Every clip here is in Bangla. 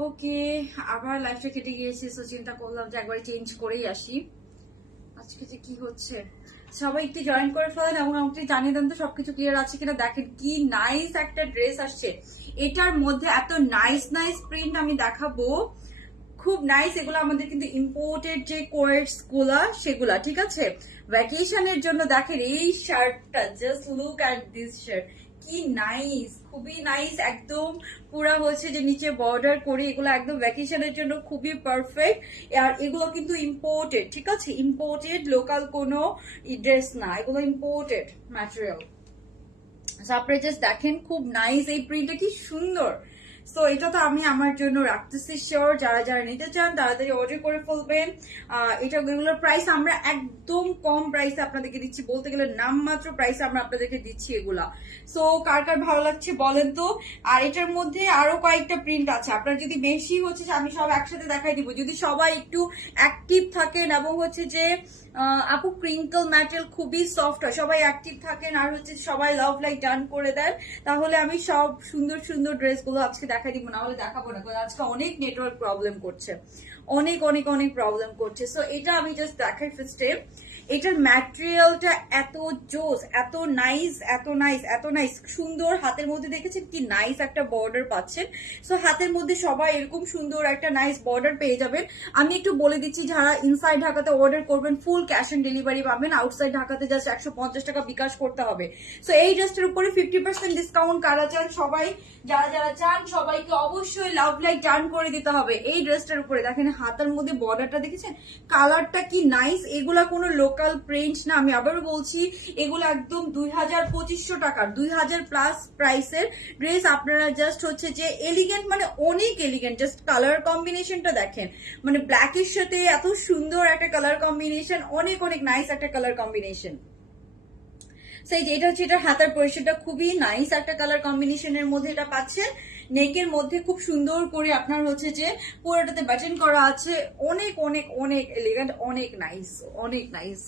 ওকে, আবার লাইফটা কেটে গিয়েছে, তো চিন্তা করলাম যে একবার চেঞ্জ করেই আসি। আজকে যে কি হচ্ছে, সবাই একটু জয়েন করে ফেলেন এবং আমাকে জানিয়ে দেন তো সবকিছু ক্লিয়ার আছে কিনা। দেখেন কি নাইস একটা ড্রেস আসছে, এটার মধ্যে এত নাইস নাইস প্রিন্ট আমি দেখাবো, খুব নাইস। এগুলো আমাদের কিন্তু ইম্পোর্টেড যে কোয়ার্টস গুলা সেগুলা, ঠিক আছে। ভ্যাকেশনের জন্য দেখেন এই শার্টটা, just look at this shirt, কি নাইস, খুবই নাইস একদম। পুরা হচ্ছে যে নিচে বর্ডার করে, এগুলো একদম ভ্যাকেশনের জন্য খুবই পারফেক্ট। আর এগুলো কিন্তু ইম্পোর্টেড, ঠিক আছে, ইম্পোর্টেড, লোকাল কোনো ড্রেস না, এগুলো ইম্পোর্টেড ম্যাটেরিয়াল। আপনারা জাস্ট দেখেন খুব নাইস এই প্রিন্টটা, কি সুন্দর। সো এটা তো আমি আমার জন্য রাখতেছি শিওর, যারা যারা নিতে চান তাড়াতাড়ি অর্ডার করে ফেলবেন। এটা এগুলোর প্রাইস আমরা একদম কম প্রাইসে আপনাদেরকে দিচ্ছি, বলতে গেলে নামমাত্র প্রাইসে আমরা আপনাদেরকে দিচ্ছি এগুলা। সো কার কার ভালো লাগছে বলেন তো। আর এটার মধ্যে আরো কয়েকটা প্রিন্ট আছে, আপনার যদি বেশি হচ্ছে আমি সব একসাথে দেখাই দিব, যদি সবাই একটু অ্যাক্টিভ থাকেন এবং হচ্ছে যে আপু ক্রিঙ্কল ম্যাটেরিয়াল খুবই সফট হয়, সবাই অ্যাক্টিভ থাকেন আর হচ্ছে সবাই লাভ লাইক ডান করে দেন, তাহলে আমি সব সুন্দর সুন্দর ড্রেসগুলো আজকে দেখাই দিব, না হলে দেখাবো না, কারণ আজকে অনেক নেটওয়ার্ক প্রবলেম করছে, অনেক অনেক অনেক প্রবলেম করছে। সো এটা আমি জাস্ট দেখাই ফার্স্টে। এটার ম্যাটেরিয়ালটা এত জোস, এত নাইস, এত নাইস, এত নাইস, সুন্দর। হাতের মধ্যে দেখেছেন কি নাইস একটা বর্ডার পাচ্ছেন। সো হাতের মধ্যে সবাই এরকম সুন্দর একটা নাইস বর্ডার পেয়ে যাবেন। আমি একটু বলে দিচ্ছি, যারা ইনসাইড ঢাকাতে অর্ডার করবেন ফুল ক্যাশ অন ডেলিভারি পাবেন, আউটসাইড ঢাকাতে জাস্ট 150 টাকা বিকাশ করতে হবে। সো এই ড্রেসটার উপরে 50% ডিসকাউন্ট কারা চান, সবাই যারা যারা চান সবাইকে অবশ্যই লাভ লাইক ডান করে দিতে হবে এই ড্রেসটার উপরে। দেখেন হাতের মধ্যে বর্ডারটা দেখেছেন, কালারটা কি নাইস। এগুলা কোনো লোকাল প্রিন্ট না, আমি আবারও বলছি, এগুলো একদম 2000-2500 টাকার, 2000 প্লাস প্রাইসের ড্রেস। আপনারা জাস্ট হচ্ছে যে এলিগেন্ট, মানে অনেক এলিগেন্ট, জাস্ট কালার কম্বিনেশনটা দেখেন, মানে ব্ল্যাকের সাথে এত সুন্দর একটা কালার কম্বিনেশন, অনেক অনেক নাইস একটা কালার কম্বিনেশন। সেই যে এটা হচ্ছে, এটা হাতার পরিষেটা খুবই নাইস একটা কালার কম্বিনেশনের মধ্যে এটা পাচ্ছেন। নেকের মধ্যে খুব সুন্দর করে আপনার হচ্ছে যে পুরোটাতে বাটন করা আছে, অনেক অনেক অনেক এলিগেন্ট, অনেক নাইস, অনেক নাইস।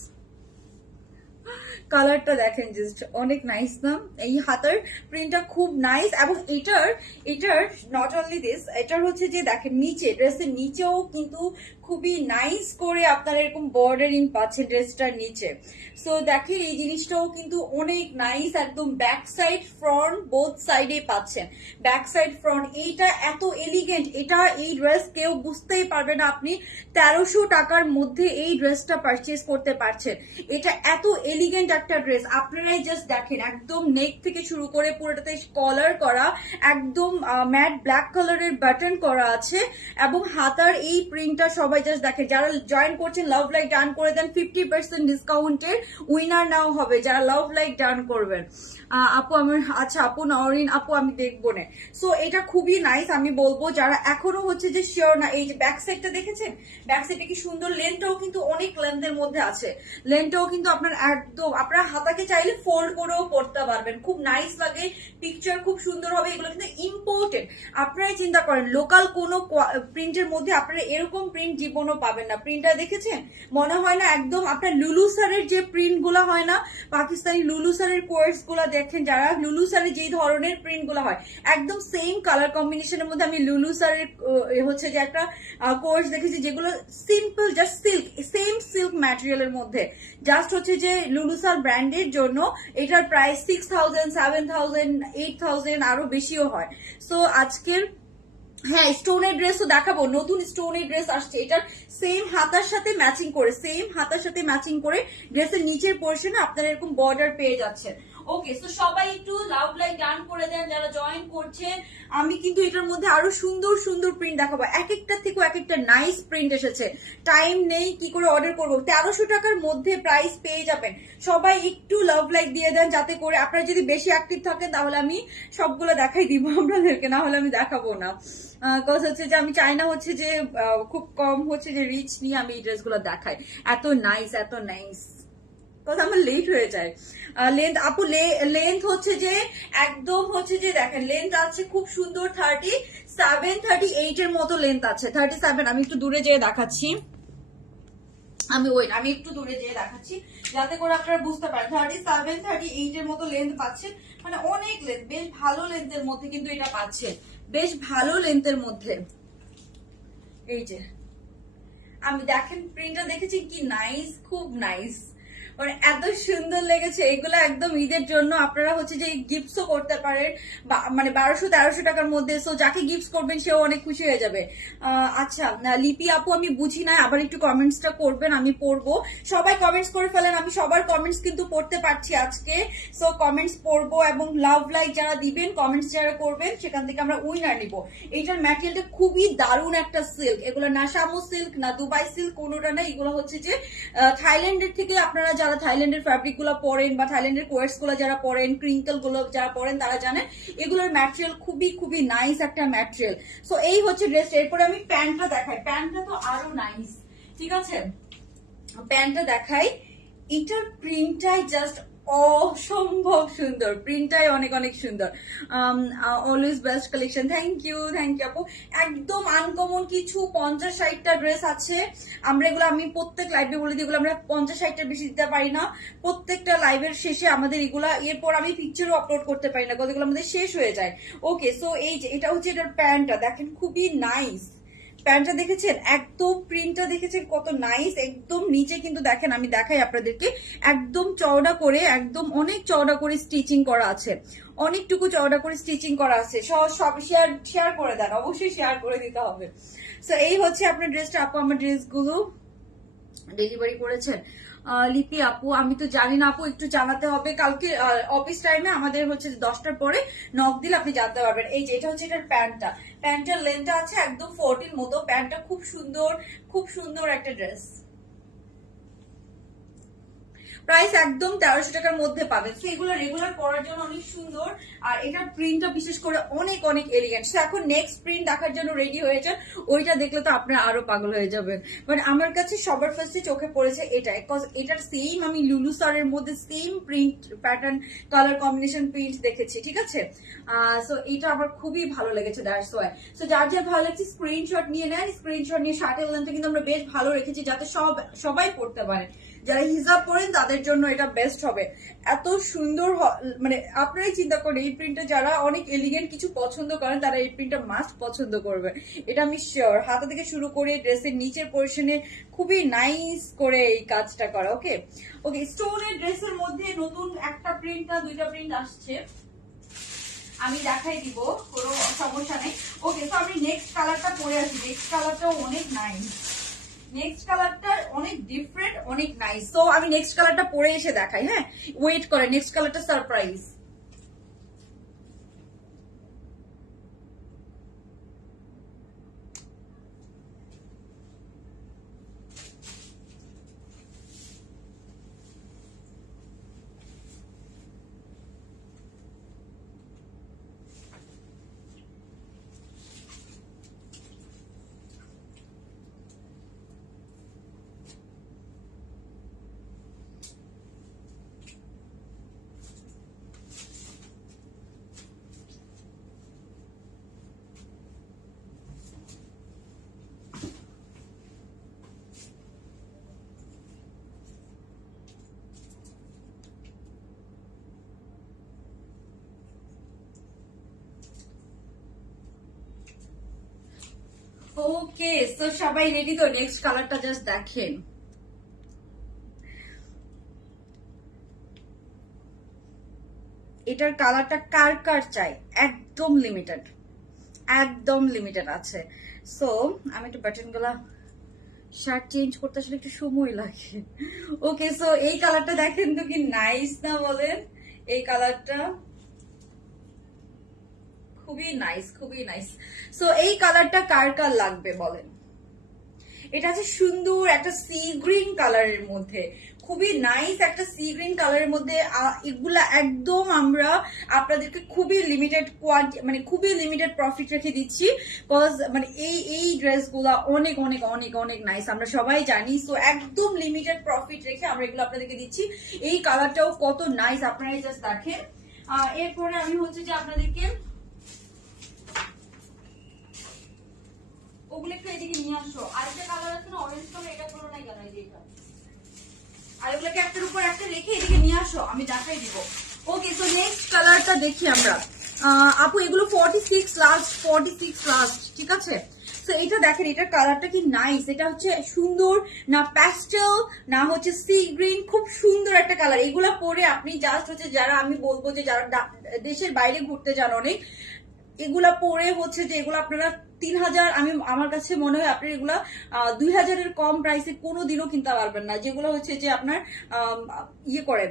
কালারটা দেখেন জাস্ট অনেক নাইস না, এই হাতার প্রিন্টটা খুব নাইস। এবং এটার এটার নট অনলি দিস, এটার হচ্ছে যে দেখেন নিচে, ড্রেসের নিচেও কিন্তু খুবই নাইস করে আপনারা এরকম বর্ডারিং পাচ্ছেন ড্রেসটার নিচে। সো দেখেন এই জিনিসটাও কিন্তু অনেক নাইস, একদম ব্যাক সাইড ফ্রন্ট বোথ সাইডে পাচ্ছেন, ব্যাক সাইড ফ্রন্ট। এইটা এত এলিগেন্ট, এটা এই ড্রেস কেউ বুঝতেই পারবে না আপনি 1300 টাকার মধ্যে এই ড্রেসটা পারচেজ করতে পারছেন। এটা এত এলিগেন্ট একটা ড্রেস, আপনারাই জাস্ট দেখেন, একদম নেক থেকে শুরু করে পুরোটাতে কলার করা, একদম ম্যাট ব্ল্যাক কালারের বাটন করা আছে, এবং হাতার এই প্রিন্টটা সবাই জাস্ট দেখেন। যারা জয়েন করছেন লাভ লাইক ডান করে দেন, 50% ডিসকাউন্টের উইনার নাও হবে যারা লাভ লাইক ডান করবেন। আপু আমার, আচ্ছা আপু নওরিন আপু আমি দেখবো না। সো এটা খুবই নাইস, আমি বলবো যারা এখনো হচ্ছে যে শিওর না, এই যে ব্যাক সাইডটা দেখেছেন, ব্যাক সাইডটা কি সুন্দর, লেন্থটাও কিন্তু অনেক লেন্থের মধ্যে আছে, লেন্থটাও কিন্তু আপনার একদম, আপনার হাতাকে চাইলে ফোল্ড করেও পড়তে পারবেন, খুব নাইস লাগে, পিকচার খুব সুন্দর হবে। এগুলো কিন্তু ইম্পোর্টেড, আপনারাই চিন্তা করেন লোকাল কোনো প্রিন্টের মধ্যে আপনারা এরকম প্রিন্ট জীবনও পাবেন না। প্রিন্টটা দেখেছেন, মনে হয় না একদম আপনার লুলু স্যারের যে প্রিন্ট গুলা হয় না, পাকিস্তানি লুলু স্যারের কোর্স গুলা দেখেন, যারা লুলু স্যারের যে ধরনের প্রিন্ট গুলা হয় একদম সেম কালার কম্বিনেশনের মধ্যে। আমি লুলু স্যারের হচ্ছে যে একটা কোর্স দেখেছি যেগুলো simple just silk, same silk ম্যাটেরিয়ালের মধ্যে, জাস্ট হচ্ছে যে লুলু স্যার ব্র্যান্ডের জন্য এটার প্রাইস 6000, 7000, 8000 আরো বেশিও হয়। সো আজকের, হ্যাঁ স্টোনের ড্রেসও দেখাবো, নতুন স্টোনের ড্রেস আসছে, এটার সেম হাতার সাথে ম্যাচিং করে, সেম হাতার সাথে ম্যাচিং করে ড্রেসের নিচের পোর্শনে আপনারা এরকম বর্ডার পেয়ে যাচ্ছেন। ওকে, সো সবাই একটু লাভ লাইক ডান করে দেন যারা জয়েন করছেন। আমি কিন্তু এটার মধ্যে আরো সুন্দর সুন্দর প্রিন্ট দেখাবো, এক একটা থেকে এক একটা নাইস প্রিন্ট এসেছে, টাইম নেই কি করে অর্ডার করবো। 1300 টাকার মধ্যে প্রাইস পেয়ে যাবেন, সবাই একটু লাভ লাইক দিয়ে দেন যাতে করে আপনারা যদি বেশি অ্যাক্টিভ থাকেন তাহলে আমি সবগুলো দেখাই দিব আপনাদেরকে, না হলে আমি দেখাবো না। কজ হচ্ছে যে আমি চাই না হচ্ছে যে খুব কম হচ্ছে যে রিচ নিয়ে আমি এই ড্রেসগুলো দেখাই, এত নাইস, এত নাইস, কজ আমার লেট হয়ে যায়। লেন্থ আপু, লেন্থ হচ্ছে যে একদম হচ্ছে যে দেখেন লেন্থ আছে খুব সুন্দর, 37, 38 এর মতো লেন্থ আছে, 37। আমি একটু দূরে যেয়ে দেখাচ্ছি, আমি একটু দূরে যেয়ে দেখাচ্ছি যাতে করে আপনারা বুঝতে পারেন। 37, 38 এর মতো লেন্থ পাচ্ছেন, মানে অনেক লেন্থ, বেশ ভালো লেন্থের মধ্যে কিন্তু এটা পাচ্ছেন, বেশ ভালো লেন্থের মধ্যে। এই যে আমি দেখেন প্রিন্টটা দেখেছি কি নাইস, খুব নাইস, মানে এত সুন্দর লেগেছে। এগুলো একদম ঈদের জন্য আপনারা হচ্ছে যে গিফটসও করতে পারেন, মানে 1200-1300 টাকার মধ্যে। সো যাকে গিফট করবেন সেও অনেক খুশি হয়ে যাবে। আচ্ছা লিপি আপু আমি বুঝি না, আবার একটু কমেন্টসটা করবেন, আমি পড়বো। সবাই কমেন্টস করে ফেলেন, আমি সবার কমেন্টস কিন্তু পড়তে পারছি আজকে। সো কমেন্টস পড়বো এবং লাভ লাইক যারা দিবেন, কমেন্টস যারা করবেন সেখান থেকে আমরা উইনার নিব। এইটার ম্যাটেরিয়ালটা খুবই দারুণ একটা সিল্ক, এগুলো না শামু সিল্ক না দুবাই সিল্ক, কোনোটা না। এগুলো হচ্ছে যে থাইল্যান্ডের থেকে, আপনারা যারা থাইল্যান্ডের ফ্যাব্রিক গুলো পরেন বা থাইল্যান্ডের কোয়ার্স গুলো যারা পরেন, ক্রিঙ্কল গুলো যারা পরেন তারা জানেন এগুলোর ম্যাটেরিয়াল খুবই খুবই নাইস একটা ম্যাটেরিয়াল। সো এই হচ্ছে ড্রেস। এরপরে আমি প্যান্টটা দেখাই, প্যান্টটা তো আরো নাইস, ঠিক আছে প্যান্টটা দেখাই। এটার প্রিন্টটাই জাস্ট অসম্ভব সুন্দর, প্রিন্টটাই অনেক অনেক সুন্দর। Always best collection, thank you আপু। একদম আনকমন কিছু 50-60টা ড্রেস আছে। আমরা এগুলো, আমি প্রত্যেক লাইভে বলে দিই, এগুলো আমরা 50-60টার বেশি দিতে পারি না। প্রত্যেকটা লাইভের শেষে আমাদের এগুলা, এরপর আমি পিকচারও আপলোড করতে পারি না, কতগুলো আমাদের শেষ হয়ে যায়। ওকে, সো এই যে এটা হচ্ছে এটার প্যান্টটা দেখেন, খুবই নাইস। প্যান্টটা দেখেছেন, একদম প্রিন্টটা দেখেছেন কত নাইস। একদম নিচে কিন্তু দেখেন, আমি দেখাই আপনাদেরকে, একদম চওড়া করে, একদম অনেক চওড়া করে স্টিচিং করা আছে, অনেকটুকু চওড়া করে স্টিচিং করা আছে। সব শেয়ার করে দেন, অবশ্যই শেয়ার করে দিতে হবে। সো এই হচ্ছে আপনার ড্রেসটা। আপু আমার ড্রেসগুলো ডেলিভারি করেছেন? লিপি আপু আমি তো জানি না আপু, একটু জানাতে হবে। কালকে অফিস টাইমে আমাদের হচ্ছে 10টার পরে নক দিলে আপনি জানতে পারবেন। এই যে এটা হচ্ছে এটার প্যান্টটা, প্যান্টের লেন্থটা আছে একদম 40 মতো। প্যান্টটা খুব সুন্দর, খুব সুন্দর একটা ড্রেস। প্রাইস একদম 1300 টাকার মধ্যে পাবেন। তো এগুলো রেগুলার পরার জন্য অনেক সুন্দর, আর এটার প্রিন্টটা বিশেষ করে অনেক অনেক এলিগেন্ট। সো এখন নেক্সট প্রিন্ট দেখার জন্য রেডি হয়ে যান, ওইটা দেখলে তো আপনারা আরো পাগল হয়ে যাবেন। মানে আমার কাছে সবার ফার্স্টে চোখে পড়েছে এটা, বিকজ এটার সেম আমি লুলু সারের মধ্যে same print pattern colour combination print দেখেছি, ঠিক আছে। সো এটা আমার খুবই ভালো লেগেছে, দ্যাটস ওয়াই। সো যার যার ভালো লাগছে স্ক্রিনশট নিয়ে নেন, স্ক্রিনশট নিয়ে শার্টের লেন্থটা কিন্তু আমরা বেশ ভালো রেখেছি যাতে সবাই পড়তে পারে। যারা হিজাব পরেন তাদের জন্য এটা বেস্ট হবে। এত সুন্দর, মানে আপনারাই চিন্তা করেন এই প্রিন্টটা যারা অনেক এলিগেন্ট কিছু পছন্দ করেন তারা এই প্রিন্টটা মাস্ট পছন্দ করবে, এটা আমি শিওর। হাতা থেকে শুরু করে ড্রেসের নিচের পোর্শনে খুবই নাইস করে এই কাজটা করা। ওকে ওকে, স্টোনের ড্রেসের মধ্যে নতুন একটা প্রিন্ট না 2টা প্রিন্ট আসছে, আমি দেখাই দিব, কোনো সমস্যা নেই। ওকে, তো আমি নেক্সট কালারটা পরে আসি। নেক্সট কালারটাও অনেক নাইস, নেক্সট কালারটা অনেক ডিফারেন্ট, অনেক নাইস। তো আমি নেক্সট কালারটা পরে এসে দেখাই, হ্যাঁ ওয়েট করে, নেক্সট কালারটা সারপ্রাইজ। ওকে, তো সবাই রেডি তো? নেক্সট কালারটা জাস্ট দেখেন, এটার কালারটা কার কার চাই, একদম লিমিটেড, একদম লিমিটেড আছে। সো আমি একটু বাটন গুলা, শার্ট চেঞ্জ করতে আসলে একটু সময় লাগে। ওকে, সো এই কালারটা দেখেন তো কি নাইস না বলেন? এই কালারটা খুবই নাইস, খুবই নাইস। সো এই কালারটা কার কার লাগবে বলেন? এটা আছে সুন্দর একটা সি গ্রিন কালারের মধ্যে, খুবই নাইস একটা সি গ্রিন কালারের মধ্যে। এগুলা একদম আমরা আপনাদেরকে খুবই লিমিটেড মানে খুবই লিমিটেড প্রফিট রেখে দিচ্ছি, কজ মানে এই ড্রেসগুলা অনেক অনেক অনেক অনেক নাইস, আমরা সবাই জানি। সো একদম লিমিটেড প্রফিট রেখে আমরা এগুলো আপনাদেরকে দিচ্ছি। এই কালারটাও কত নাইস, আপনারা জাস্ট দেখেন। এরপরে আমি হচ্ছে যে আপনাদেরকে ওগুলো একটু এদিকে নিয়ে আসো। আরেকটা কালার আছে না অরেঞ্জ কালার, এটা কোনো নাই কেন? এটা আর ওগুলোকে একটার উপর একটা রেখে এদিকে নিয়ে আসো, আমি দেখাই দিব। ওকে, তো নেক্সট কালারটা দেখি আমরা। আপু এগুলো 46 লাস্ট, 46 লাস্ট, ঠিক আছে। সো এটা দেখেন, এটার কালারটা কি নাইস, এটা হচ্ছে সুন্দর না, প্যাস্টেল না হচ্ছে সি গ্রিন, খুব সুন্দর একটা কালার। এগুলা পরে আপনি জাস্ট হচ্ছে যারা, আমি বলবো যে যারা দেশের বাইরে ঘুরতে যান অনেক, এগুলা পরে হচ্ছে যে এগুলো আপনারা 3000, আমি আমার কাছে মনে হয় আপনি এগুলা 2000-এর কম প্রাইসে কোনোদিনও কিনতে পারবেন না। যেগুলো হচ্ছে যে আপনার ইয়ে করে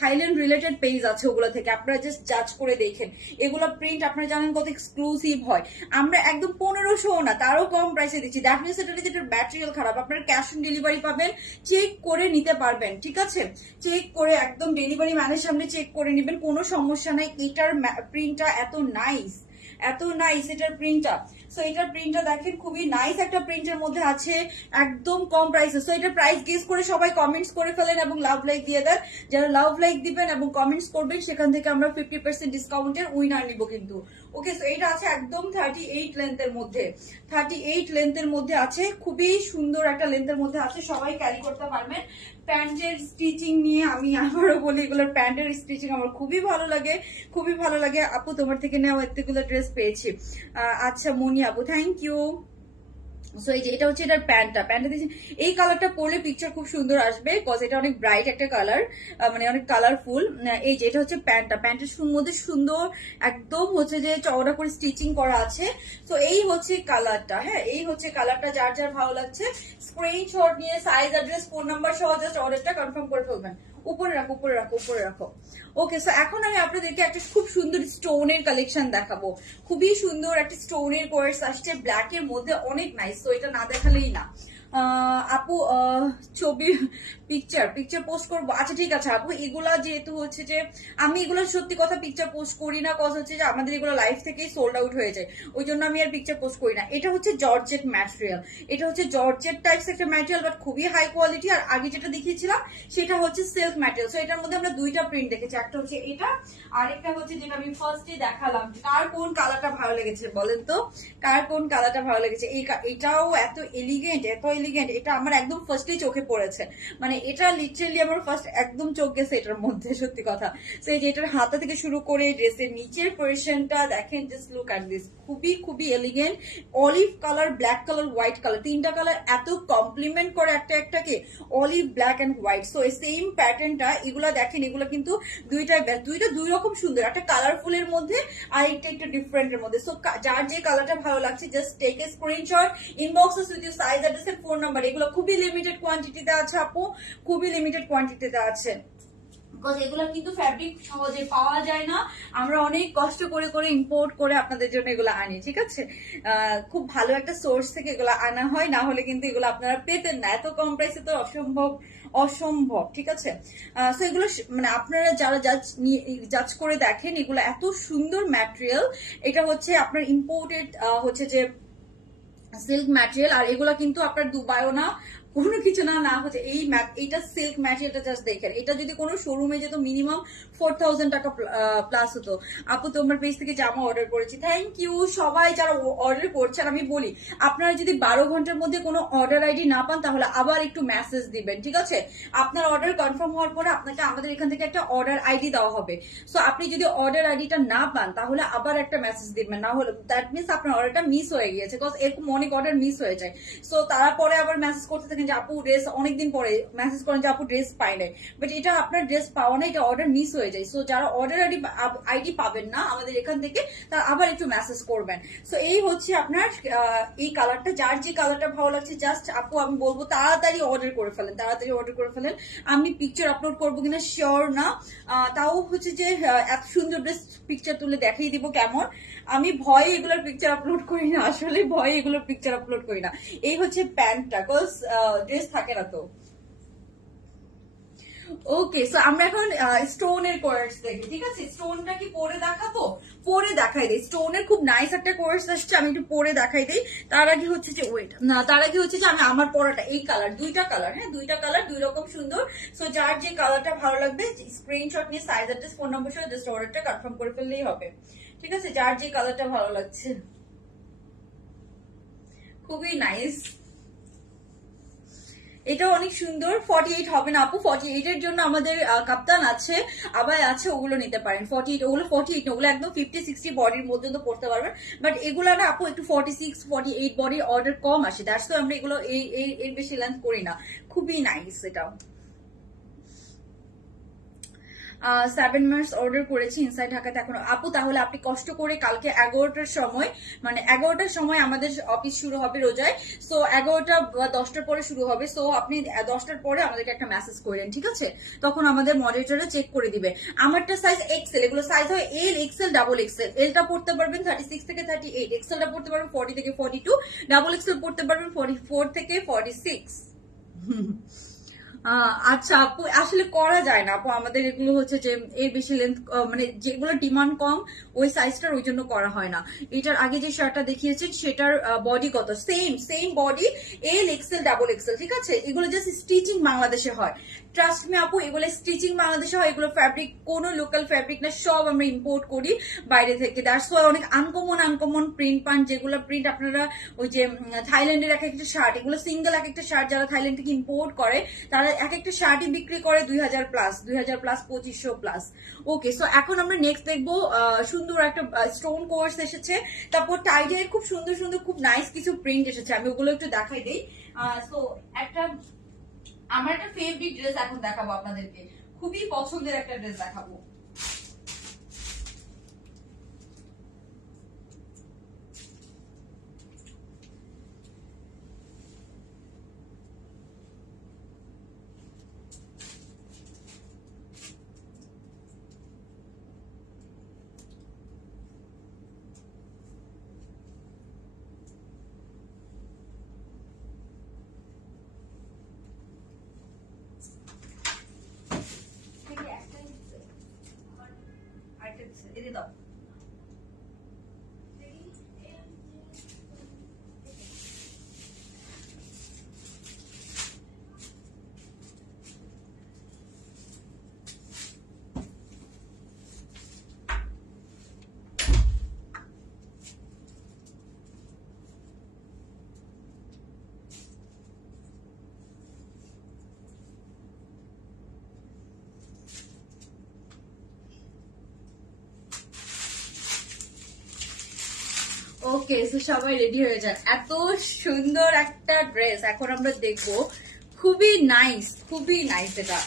থাইল্যান্ড রিলেটেড পেজ আছে, ওগুলো থেকে আপনারা জাস্ট জাজ করে দেখেন। এগুলো প্রিন্ট আপনারা জানেন কত এক্সক্লুসিভ হয়। আমরা একদম 1500 না, তারও কম প্রাইসে দিচ্ছি। দ্যাট মিনস এটা যেটার ম্যাটেরিয়াল খারাপ, আপনারা ক্যাশ অন ডেলিভারি পাবেন, চেক করে নিতে পারবেন, ঠিক আছে? চেক করে একদম ডেলিভারি ম্যানের সামনে চেক করে নেবেন, কোনো সমস্যা নাই। এটার প্রিন্টটা এত নাইস, এত নাইস এটার প্রিন্টটা। সো এটার প্রিন্টটা দেখেন, খুবই নাইস একটা প্রিন্টের মধ্যে আছে, একদম কম প্রাইসে। সো এটার প্রাইস গেস করে সবাই কমেন্টস করে ফেলেন এবং লাভ লাইক দিয়ে দেন। যারা লাভ লাইক দিবেন এবং কমেন্টস করবেন, সেখান থেকে আমরা 50% ডিসকাউন্টের উইনার নিব কিন্তু। ওকে, সো এটা আছে একদম 38 লেন্থের মধ্যে, 38 লেন্থের মধ্যে আছে, খুবই সুন্দর একটা লেন্থের মধ্যে আছে, সবাই ক্যারি করতে পারবেন। প্যান্টের স্টিচিং নিয়ে আমি আবারও বলি, এগুলোর প্যান্টের স্টিচিং আমার খুবই ভালো লাগে, খুবই ভালো লাগে। আপু তোমার থেকে নেওয়া এতগুলো ড্রেস পেয়েছি। আচ্ছা মনি আপু, থ্যাংক ইউ। সো এই যে এটা হচ্ছে এটার প্যান্টটা দিয়েছি। এই কালারটা পরলে পিকচার খুব সুন্দর আসবে, কজ এটা অনেক ব্রাইট একটা কালার, মানে অনেক কালারফুল। এই যে এটা হচ্ছে প্যান্টের মধ্যে সুন্দর একদম হচ্ছে যে চওড়া করে স্টিচিং করা আছে। তো এই হচ্ছে কালারটা, হ্যাঁ এই হচ্ছে কালারটা। যার যার ভালো লাগছে স্ক্রিনশট নিয়ে সাইজ, অ্যাড্রেস, ফোন নাম্বার সহ জাস্ট অর্ডারটা কনফার্ম করে ফেলবেন। উপরে রাখো, উপরে রাখো, উপরে রাখো। ওকে, সো এখন আমি আপনাদেরকে একটা খুব সুন্দর স্টোনের কালেকশন দেখাবো। খুবই সুন্দর একটা স্টোনের কোর্স আসছে ব্ল্যাক এর মধ্যে, অনেক নাইস। তো এটা না দেখালেই না। আপু ছবি পিকচার পোস্ট করবো, আচ্ছা ঠিক আছে আপু। এগুলা যেহেতু হচ্ছে যে আমি এগুলো সত্যি কথা পিকচার পোস্ট করি না, কজ হচ্ছে যে আমাদের এগুলো লাইফ থেকেই সোল্ড আউট হয়ে যায়, ওই জন্য আমি আর পিকচার পোস্ট করি না। এটা হচ্ছে জর্জেট ম্যাটেরিয়াল, এটা হচ্ছে জর্জেট টাইপস একটা ম্যাটেরিয়াল, বাট খুবই হাই কোয়ালিটি। আর আগে যেটা দেখিয়েছিলাম সেটা হচ্ছে সিল্ক ম্যাটেরিয়াল। সো এটার মধ্যে আমরা দুইটা প্রিন্ট দেখেছি, একটা হচ্ছে এটা, আরেকটা হচ্ছে যেটা আমি ফার্স্টে দেখালাম। কার কোন কালারটা ভালো লেগেছে বলেন তো, কার কোন কালারটা ভালো লেগেছে? এটাও এত এলিগেন্ট, এত এলিগেন্ট, এটা আমার একদম ফার্স্টেই চোখে পড়েছে। মানে এটা লিটারালি আমার ফার্স্ট একদম চোখ গেছে এটার মধ্যে, সত্যি কথা। তো এই যে এটার হাতা থেকে শুরু করে ড্রেসের নিচের পোরশনটা দেখেন, জাস্ট লুক অ্যাট দিস, খুবই খুবই elegant. Olive colour, black colour, white colour, তিনটা কালার এত কমপ্লিমেন্ট করে একটা একটাকে, olive, black and white. So same প্যাটার্নটা, এগুলা দেখেন, এগুলো কিন্তু দুইটা দুই রকম সুন্দর, একটা কালারফুলের মধ্যে আর একটা একটু ডিফারেন্টের মধ্যে। সো যার যে কালারটা ভালো লাগছে জাস্ট টেক এ স্ক্রিনশট, ইনবক্সে with your size, address and phone number. এগুলো খুবই লিমিটেড কোয়ান্টিটিতে আছে আপু, খুবই লিমিটেড কোয়ান্টিটিতে আছে। এগুলো কিন্তু ফ্যাব্রিক সহজে পাওয়া যায় না, আমরা অনেক কষ্ট করে করে ইম্পোর্ট করে আপনাদের জন্য এগুলো আনি, ঠিক আছে? খুব ভালো একটা সোর্স থেকে এগুলো আনা হয়, না হলে কিন্তু এগুলো আপনারা পেতেন না, এত কম প্রাইসে তো অসম্ভব, অসম্ভব, ঠিক আছে? তো এগুলো মানে আপনারা যারা জাজ করে দেখেন, এগুলো এত সুন্দর ম্যাটেরিয়াল। এটা হচ্ছে আপনার ইম্পোর্টেড হচ্ছে যে সিল্ক ম্যাটেরিয়াল, আর এগুলা কিন্তু আপনার দুবাইও না, কোনো কিছু না, না হচ্ছে এইটা সিল্ক ম্যাটেরিয়ালটা জাস্ট দেখেন। এটা যদি কোনো শোরুমে যেত মিনিমাম 4000 টাকা প্লাস হতো। আপু তোমার পেজ থেকে জামা অর্ডার করেছি, থ্যাংক ইউ। সবাই যারা অর্ডার করছেন, আমি বলি আপনারা যদি 12 ঘন্টার মধ্যে কোনো অর্ডার আইডি না পান, তাহলে আবার একটু মেসেজ দিবেন, ঠিক আছে? আপনার অর্ডার কনফার্ম হওয়ার পরে আপনাকে আমাদের এখান থেকে একটা অর্ডার আইডি দেওয়া হবে। সো আপনি যদি অর্ডার আইডিটা না পান, তাহলে আবার একটা মেসেজ দিবেন, না হলে দ্যাট মিনস আপনার অর্ডারটা মিস হয়ে গিয়েছে, বিকজ এরকম অনেক অর্ডার মিস হয়ে যায়। সো তারপরে আবার মেসেজ করতে থাকেন যে আপু ড্রেস, অনেকদিন পরে মেসেজ করেন যে আপু ড্রেস পাই নাই, বাট এটা আপনার ড্রেস পাওয়া না, এটা অর্ডার মিস হয়ে যায়। সো যারা অর্ডার আইডি পাবেন না আমাদের এখান থেকে, তারা আবার একটু মেসেজ করবেন। সো এই হচ্ছে আপনার এই কালারটা, যার যে কালারটা ভালো লাগছে জাস্ট আপু আমি বলবো তাড়াতাড়ি অর্ডার করে ফেলেন, তাড়াতাড়ি অর্ডার করে ফেলেন। আমি পিকচার আপলোড করবো কিনা শিওর না, তাও হচ্ছে যে এত সুন্দর ড্রেস পিকচার তুলে দেখিয়ে দিব কেমন। আমি ভয়ে এগুলোর পিকচার আপলোড করি না, আসলে ভয়ে এগুলোর পিকচার আপলোড করি না। এই হচ্ছে প্যান্টটা, বিকজ ড্রেস থাকে না তো। ওকে, সো আমরা এখন স্টোনের কোর্স দেখি, ঠিক আছে? স্টোনটা কি পরে দেখাবো? পরে দেখাই দিই। স্টোনের খুব নাইস একটা কোর্স আসছে, আমি একটু পরে দেখাই দিই। তার আগে হচ্ছে যে ওয়েট না, তার আগে হচ্ছে যে আমি আমার পরাটা এই কালার, দুইটা কালার, হ্যাঁ দুইটা কালার, দুই রকম সুন্দর। সো যার যে কালারটা ভালো লাগবে স্ক্রিনশট নিয়ে সাইজ, অ্যাড্রেস, ফোন নম্বর সহ জাস্ট অর্ডারটা কনফার্ম করে ফেললেই হবে, ঠিক আছে? যার যে কালারটা ভালো লাগছে, খুবই নাইস। এটা অনেক সুন্দর। 48 হবে না আপু, 48 এর জন্য আমাদের কাপ্তান আছে, আবার আছে, ওগুলো নিতে পারেন। 48 ওগুলো 48 ওগুলো একদম 50-60 বডির মধ্যে তো পড়তে পারবেন, বাট এগুলো না আপু একটু 46-48 বডির অর্ডার কম আসে, দ্যাটস তো আমরা এগুলো এর বেশি লেন্থ করি না। খুবই নাইস এটা। 7 মাস অর্ডার করেছি ইনসাইড ঢাকাতে এখনো আপু। তাহলে আপনি কষ্ট করে কালকে 11টার সময়, মানে 11টার সময় আমাদের অফিস শুরু হবে রোজায়, সো 11টা বা 10টার পরে শুরু হবে, সো আপনি 10টার পরে আমাদেরকে একটা মেসেজ করেন, ঠিক আছে? তখন আমাদের মডারেটররা চেক করে দিবে। আমারটা সাইজ এক্সেল, এগুলো সাইজ হয় এল, এক্সেল, ডাবল এক্সেল। এলটা পড়তে পারবেন 36 থেকে 38, এক্সেলটা পড়তে পারবেন 40 থেকে 42, ডাবল এক্সেল পড়তে পারবেন 44 থেকে 46। আচ্ছা আপু, আসলে করা যায় না আপু, আমাদের এগুলো হচ্ছে যে এর বেশি লেন্থ, মানে যেগুলো ডিমান্ড কম ওই সাইজটার, ওই জন্য করা হয় না। এটার আগে যে শার্টটা দেখিয়েছেন সেটার বডি কত? সেম সেম বডি, এল, এক্সেল, ডাবল এক্সেল, ঠিক আছে? এগুলো জাস্ট স্টিচিং বাংলাদেশে হয়, ট্রাস্ট মি আপু, এগুলো স্টিচিং বাংলাদেশে হয়। এগুলো ফ্যাব্রিক কোনো লোকাল ফ্যাব্রিক না, সব আমরা ইম্পোর্ট করি বাইরে থেকে। দ্যাটস ওয়াই অনেক আনকমন আনকমন প্রিন্ট পান, যেগুলো প্রিন্ট আপনারা ওই যে থাইল্যান্ডের এক একটা শার্ট, এগুলো সিঙ্গেল এক একটা শার্ট যারা থাইল্যান্ড থেকে ইম্পোর্ট করে তারা এক একটা শার্টই বিক্রি করে 2000 প্লাস, 2000 প্লাস, 2500 প্লাস। ওকে, সো এখন আমরা নেক্সট দেখবো সুন্দর একটা স্টোন কোর্স এসেছে, তারপর টাইডের খুব সুন্দর সুন্দর খুব নাইস কিছু প্রিন্ট এসেছে, আমি ওগুলো একটু দেখাই দিই। সো একটা আমার একটা ফেভারিট ড্রেস এখন দেখাবো আপনাদেরকে, খুবই পছন্দের একটা ড্রেস দেখাবো। এনে দাও। ওকে, সো সবাই রেডি হয়ে যান। এত সুন্দর একটা ড্রেস এখন আমরা দেখবো, খুবই নাইস, খুবই নাইস এটা।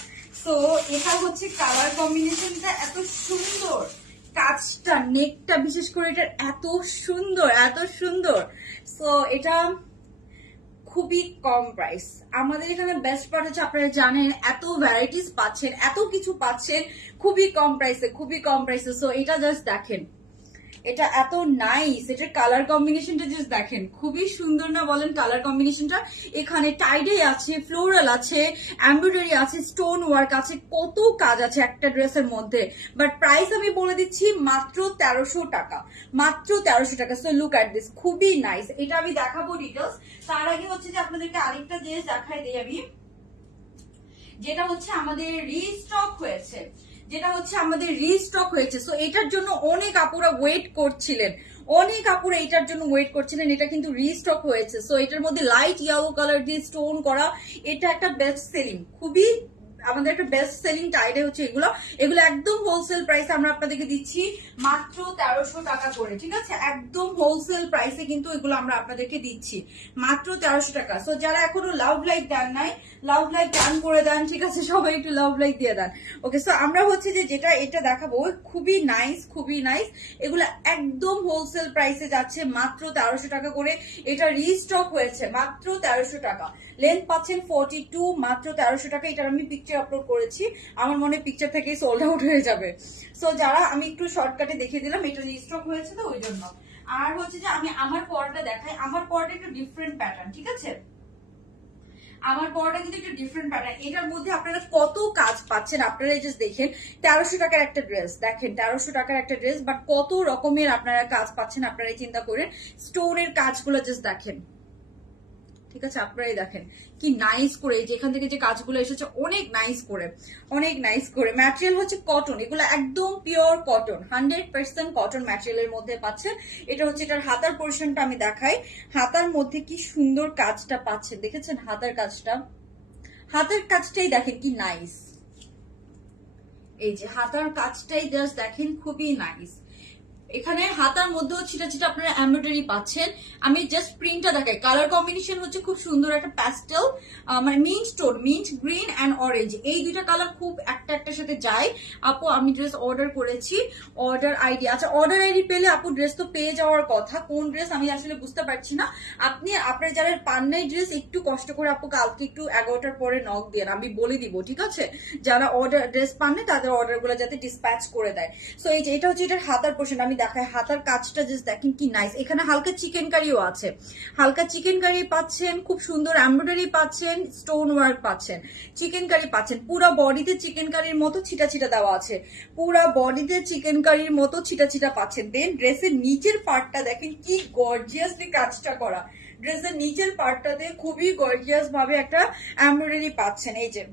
সো এটা হচ্ছে কালার কম্বিনেশনটা এত সুন্দর, কাজটা নেকটা বিশেষ করে এটা এত সুন্দর, এত সুন্দর। সো এটা খুবই কম প্রাইস। আমাদের এখানে বেস্ট পার্ট হচ্ছে আপনারা জানেন এত ভ্যারাইটিস পাচ্ছেন, এত কিছু পাচ্ছেন খুবই কম প্রাইসে, খুবই কম প্রাইসে। সো এটা জাস্ট দেখেন, এটা এত নাইস, এটার কালার কম্বিনেশনটা জাস্ট দেখেন, খুবই সুন্দর না বলেন? কালার কম্বিনেশনটা এখানে টাইডে আছে, ফ্লোরাল আছে, এমব্রয়ডারি আছে, স্টোন ওয়ার্ক আছে, কত কাজ আছে একটা ড্রেসের মধ্যে। বাট প্রাইস আমি বলে দিচ্ছি মাত্র 1300 টাকা, মাত্র 1300 টাকা। সো লুক অ্যাট দিস, খুবই নাইস। এটা আমি দেখাবো ডিটেলস, তার আগে হচ্ছে যে আপনাদেরকে আরেকটা জিনিস দেখাই দিই আমি, যেটা হচ্ছে আমাদের রিস্টক হয়েছে, যেটা হচ্ছে আমাদের রিস্টক হয়েছে। সো এটার জন্য অনেক আপুরা ওয়েট করছিলেন, অনেক আপুরা এটার জন্য ওয়েট করছিলেন। এটা কিন্তু রিস্টক হয়েছে। সো এটার মধ্যে লাইট ইয়েলো কালার দিয়ে স্টোন করা, এটা একটা বেস্ট সেলিং, খুবই আমাদের একটা বেস্ট সেলিং টাইডে হচ্ছে এগুলো। এগুলো একদম হোলসেল প্রাইস আমরা আপনাদেরকে দিচ্ছি মাত্র 1300 টাকা করে, ঠিক আছে? একদম হোলসেল প্রাইসে কিন্তু এগুলো আমরা আপনাদেরকে দিচ্ছি মাত্র 1300 টাকা। সো যারা এখনো লাভ লাইক দেন নাই, লাভ লাইক ডান করে দেন, ঠিক আছে? সবাই একটু লাভ লাইক দিয়ে দেন। ওকে, সো আমরা হচ্ছে যে যেটা এটা দেখাবো খুবই নাইস, খুবই নাইস। এগুলো একদম হোলসেল প্রাইসে যাচ্ছে মাত্র 1300 টাকা করে। এটা রিস্টক হয়েছে মাত্র 1300 টাকা। লেন্থ পাচ্ছেন 42, মাত্র 1300 টাকা। এটার আমি পিকচার আপলোড করেছি, আমার মনে পিকচার থেকে সোল্ড আউট হয়ে যাবে। সো যারা, আমি একটু শর্টকাটে দেখিয়ে দিলাম, এটা রিস্টক হয়েছে তো ওই জন্য। আর হচ্ছে যে আমি আমার পরটা দেখাই, আমার পরটা একটু ডিফারেন্ট প্যাটার্ন, ঠিক আছে? আমার পরটা কিন্তু একটু ডিফারেন্ট প্যাটার্ন। এটার মধ্যে আপনারা কত কাজ পাচ্ছেন আপনারা জাস্ট দেখেন। 1300 টাকার একটা ড্রেস দেখেন, 1300 টাকার একটা ড্রেস, বাট কত রকমের আপনারা কাজ পাচ্ছেন আপনারাই চিন্তা করেন। স্টোনের কাজগুলো জাস্ট দেখেন, ঠিক আছে? আপনারাই দেখেন কি নাইস করে, যেখান থেকে যে কাজগুলো এসেছে অনেক নাইস করে, অনেক নাইস করে। ম্যাটেরিয়াল হচ্ছে কটন, এগুলো একদম পিওর কটন, 100% কটন ম্যাটেরিয়ালের মধ্যে পাচ্ছেন। এটা হচ্ছে এটার হাতার পোর্শনটা আমি দেখাই, হাতার মধ্যে কি সুন্দর কাজটা পাচ্ছেন, দেখেছেন হাতার কাজটা? হাতের কাজটাই দেখেন কি নাইস, এই যে হাতার কাজটাই জাস্ট দেখেন খুবই নাইস। এখানে হাতার মধ্যেও ছিটা ছিটা আপনারা এমব্রয়ডারি পাচ্ছেন। আমি জাস্ট প্রিন্টটা দেখাই, কালার কম্বিনেশন হচ্ছে খুব সুন্দর একটা প্যাস্টেল, মানে mint tone, mint green and orange, এই দুইটা কালার খুব একটা একটার সাথে যায়। আপু আমি ড্রেস অর্ডার করেছি, অর্ডার আইডি, আচ্ছা অর্ডার আইডি পেলে আপু ড্রেস তো পেয়ে যাওয়ার কথা, কোন ড্রেস আমি আসলে বুঝতে পারছি না। আপনি আপনার যারা পান নাই ড্রেস একটু কষ্ট করে আপু কালকে একটু 11টার পরে নক দেন, আমি বলে দিব, ঠিক আছে? যারা অর্ডার ড্রেস পান নাই তাদের অর্ডার গুলো যাতে ডিসপ্যাচ করে দেয়। সো এই যে এটা হচ্ছে এটার হাতার পোর্শন, আমি দেখাই হাতার কাজটা জাস্ট দেখেন কি নাইস। এখানে হালকা চিকেন কারিও আছে, হালকা চিকেন কারি পাচ্ছেন, খুব সুন্দর এমব্রয়ডারি পাচ্ছেন, স্টোন ওয়ার্ক পাচ্ছেন, চিকেন কারি পাচ্ছেন, পুরো বডিতে চিকেন কারির মতো ছিটা ছিটা দেওয়া আছে, পুরো বডিতে চিকেন কারির মতো ছিটা ছিটা পাচ্ছেন। দেন ড্রেসের নিচের পার্টটা দেখেন কি গর্জিয়াসলি কাজটা করা, ড্রেসের নিচের পার্টটাতে খুবই গর্জিয়াস ভাবে একটা এমব্রয়ডারি পাচ্ছেন, এই যে।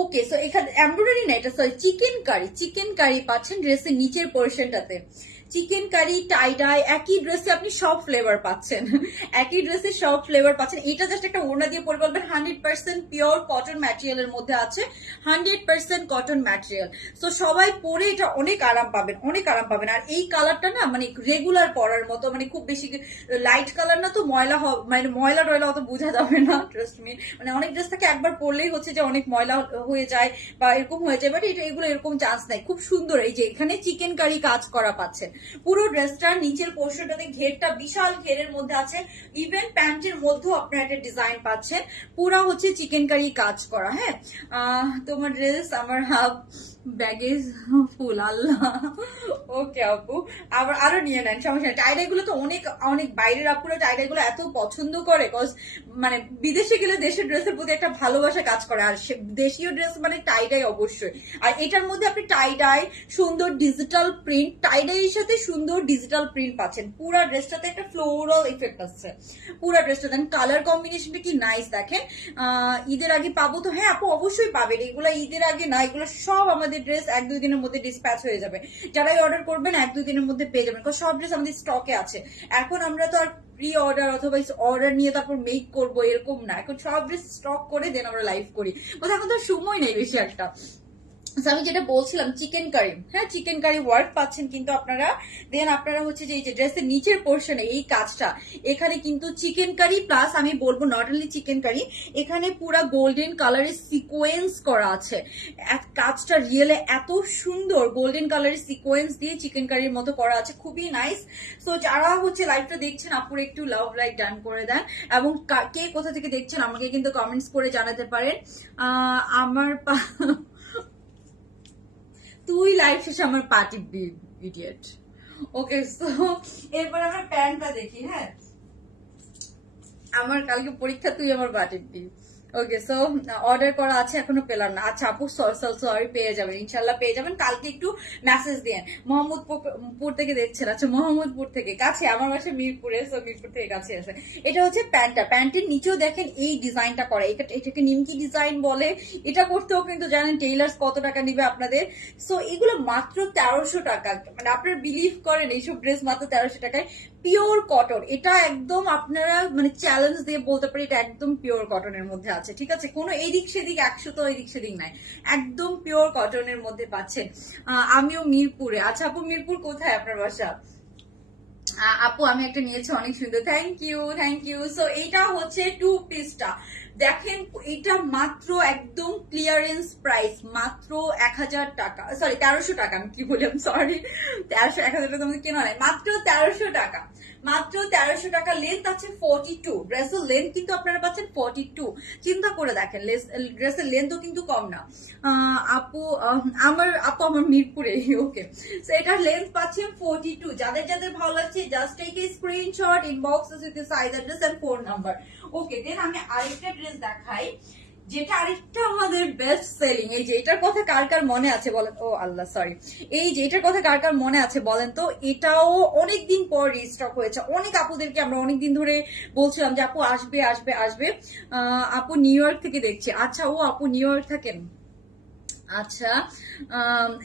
ওকে, সো এখানে এমব্রয়ডারি না, এটা সরি চিকেন কারি পাচ্ছেন ড্রেসের নিচের পোর্শনটাতে। চিকেন কারি টাই ডাই একই ড্রেসে আপনি সব ফ্লেভার পাচ্ছেন, একই ড্রেসে সব ফ্লেভার পাচ্ছেন। এটা জাস্ট একটা ওড়না দিয়ে পরে বলবেন 100% পিওর কটন ম্যাটেরিয়ালের মধ্যে আছে, 100% কটন ম্যাটেরিয়াল। সো সবাই পরে এটা অনেক আরাম পাবেন, অনেক আরাম পাবেন। আর এই কালারটা না মানে রেগুলার পরার মতো, মানে খুব বেশি লাইট কালার না, তো ময়লা মানে ময়লা টয়লা অত বোঝা যাবে না, ট্রাস্ট মি। মানে অনেক ড্রেস থাকে একবার পরলেই হচ্ছে যে অনেক ময়লা হয়ে যায় বা এরকম হয়ে যায়, বাট এটা এগুলো এরকম চান্স নাই, খুব সুন্দর। এই যে এখানে চিকেন কারি কাজ করা পাচ্ছেন, পুরো ড্রেসটার নিচের পোর্শনটাতে ঘেরটা বিশাল ঘেরের মধ্যে আছে, ইভেন প্যান্টের মধ্যেও আপনারা একটা ডিজাইন পাচ্ছেন, পুরো হচ্ছে চিকেন কারি কাজ করা। হ্যাঁ, তোমার ড্রেস আমার হাফ ব্যাগেজ ফুল, আল্লাহ। ওকে আপু, আবার আরো নিয়ে নেন, সমস্যা নেই। টাইডাই গুলো তো অনেক অনেক বাইরের আপুরা টাইডাই গুলো এত পছন্দ করে, কজ মানে বিদেশে গেলে দেশের ড্রেসের প্রতি একটা ভালোবাসা কাজ করে, আর দেশীয় ড্রেস মানে টাইডাই অবশ্যই। আর এটার মধ্যে আপনি টাইডাই সুন্দর ডিজিটাল প্রিন্ট, টাইডাইয়ের সাথে সুন্দর ডিজিটাল প্রিন্ট পাচ্ছেন, পুরো ড্রেসটাতে একটা ফ্লোরাল ইফেক্ট আসছে, পুরো ড্রেসটা দেন। কালার কম্বিনেশনটা কি নাইস দেখেন। ঈদের আগে পাবো তো? হ্যাঁ আপু অবশ্যই পাবেন, এগুলো ঈদের আগে না, এগুলো সব আমাদের ড্রেস 1-2 দিনের মধ্যে ডিসপ্যাচ হয়ে যাবে। যারাই অর্ডার করবেন 1-2 দিনের মধ্যে পেয়ে যাবেন, কারণ সব ড্রেস আমাদের স্টকে আছে। এখন আমরা তো আর প্রি অর্ডার অথবা অর্ডার নিয়ে তারপর মেক করবো এরকম না, এখন সব ড্রেস স্টক করে দেন আমরা লাইভ করি, এখন তো সময় নেই বেশি একটা। আমি যেটা বলছিলাম চিকেন কারি, হ্যাঁ চিকেন কারি ওয়ার্ক পাচ্ছেন কিন্তু আপনারা। দেন আপনারা হচ্ছে যে এই যে ড্রেসের নিচের পোর্শনে এই কাজটা, এখানে কিন্তু চিকেন কারি প্লাস আমি বলবো নট অনলি চিকেন কারি, এখানে পুরা গোল্ডেন কালারের সিকোয়েন্স করা আছে। কাজটা রিয়েলে এত সুন্দর, গোল্ডেন কালারের সিকোয়েন্স দিয়ে চিকেন কারির মতো করা আছে, খুবই নাইস। সো যারা হচ্ছে লাইভটা দেখছেন আপুর একটু লাভ লাইক ডান করে দেন, এবং কে কোথা থেকে দেখছেন আমাকে কিন্তু কমেন্টস করে জানাতে পারেন। আমার তুই লাইভ শেষে আমার পা টিপবি, ইডিয়েট। ওকে, সো এরপর আমরা প্যান্টটা দেখি। হ্যাঁ, আমার কালকে পরীক্ষা, তুই আমার পা টিপবি। ওকে, সো অর্ডার করা আছে, এখনো পেলাম না। আচ্ছা আপু সরি, পেয়ে যাবেন, ইনশাল্লাহ পেয়ে যাবেন। কালকে একটু মেসেজ দিয়েন। মোহাম্মদপুর থেকে দেখছেন? আচ্ছা মোহাম্মদপুর থেকে কাছে, আমার বাসা মিরপুরে, সো মিরপুর থেকে কাছে আছে। এটা হচ্ছে প্যান্টটা, প্যান্টের নিচেও দেখেন এই ডিজাইনটা করা, এটাকে নিমকি ডিজাইন বলে। এটা করতেও কিন্তু জানেন টেইলার্স কত টাকা নিবে আপনাদের। সো এগুলো মাত্র 1300 টাকা, মানে আপনারা বিলিভ করেন এইসব ড্রেস মাত্র 1300 টাকায়, পিওর কটন। এটা একদম আপনারা মানে চ্যালেঞ্জ দিয়ে বলতে পারি এটা একদম পিওর কটনের মধ্যে আছে, ঠিক আছে? কোনো এদিক সেদিক 100 তো এদিক সেদিক নাই, একদম পিওর কটনের মধ্যে পাচ্ছেন। আমিও মিরপুরে। আচ্ছা আপু মিরপুর কোথায় আপনার বাসা? আপু আমি একটা নিয়েছি, অনেক সুন্দর, থ্যাংক ইউ। সো এইটা হচ্ছে 2 পিসটা দেখেন, এটা মাত্র একদম ক্লিয়ারেন্স প্রাইস, মাত্র 1000 টাকা, সরি 1300 টাকা। আমি কি বললাম, সরি 1000 টাকা তোমাদের কেনা নাই, মাত্র 1300 টাকা, মাত্র 1300 টাকা। লেন্থ আছে 42, ড্রেসের লেন্থ কিন্তু আপনারা পাচ্ছেন 42। চিন্তা করে দেখেন, ড্রেসের লেন্থও কিন্তু কম না। আপু আমার মিরপুরে। ওকে, সো এটার লেন্থ পাচ্ছেন 42। যাদের যাদের ভালো লাগছে just take a screenshot, inbox with size address and phone number. Okay, then আমি আরেকটা ড্রেস দেখাই, যেটা আরেকটা আমাদের বেস্ট সেলিং। এই যে এটার কথা কার কার মনে আছে বলেন? ও আল্লাহ, সরি। এই যে এটার কথা কার কার মনে আছে বলেন তো? এটাও অনেকদিন পর রিস্টক হয়েছে, অনেক আপুদেরকে আমরা অনেকদিন ধরে বলছিলাম যে আপু আসবে আসবে আসবে। আপু নিউ ইয়র্ক থেকে দেখছি। আচ্ছা, ও আপু নিউ ইয়র্ক থাকেন? আচ্ছা,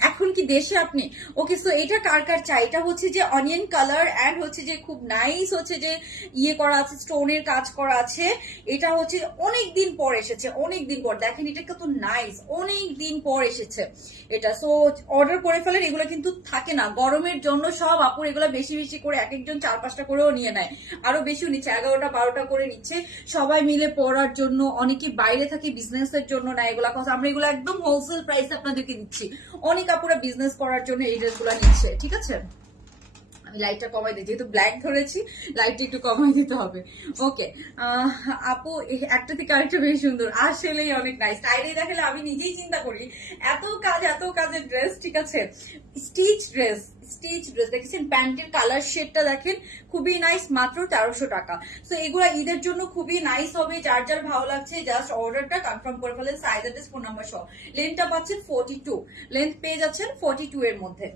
এখন কি দেশে আপনি? ওকে, সো এটা কার কার চাই? এটা হচ্ছে যে অনিয়ন কালার এন্ড হচ্ছে যে খুব নাইস হচ্ছে যে ইয়ে করা আছে, স্টোনের কাজ করা আছে। এটা হচ্ছে অনেক দিন পর এসেছে, অনেক দিন পর। দেখেন এটা কত নাইস, অনেক দিন পর এসেছে এটা। সো অর্ডার করে ফেলেন, এগুলো কিন্তু থাকে না গরমের জন্য। সব আপুর এগুলো বেশি বেশি করে এক একজন 4-5টা করেও নিয়ে নেয়, আরো বেশিও নিচ্ছে, 11টা 12টা করে নিচ্ছে সবাই মিলে পড়ার জন্য। অনেকে বাইরে থাকে বিজনেসের জন্য না এগুলা, কথা আমরা এগুলো একদম হোলসেল প্রাইসে আপনাদেরকে দিচ্ছি। অনেক আপুরা বিজনেস করার জন্য এই ড্রেসগুলো নিচ্ছে, ঠিক আছে। আমি লাইটটা কমাই দিই, যেহেতু ব্ল্যাক ধরেছি লাইটটা একটু কমাই দিতে হবে। ওকে আপু, একটা থেকে আরেকটা বেশ সুন্দর, আসলেই অনেক নাইস। টাইডে দেখালে আমি নিজেই চিন্তা করি এত কাজ, এত কাজের ড্রেস, ঠিক আছে। স্টিচ ড্রেস, স্টিচ ড্রেস দেখেছেন, প্যান্টের কালার শেডটা দেখেন, খুবই নাইস, মাত্র 1300 টাকা। তো এগুলা ঈদের জন্য খুবই নাইস হবে। যার যার ভালো লাগছে জাস্ট অর্ডারটা কনফার্ম করে ফেলেন, সাইজ অ্যাড্রেস ফোন নাম্বার সহ। লেন্থটা পাচ্ছেন 42, লেন্থ পেয়ে যাচ্ছেন 42 এর মধ্যে।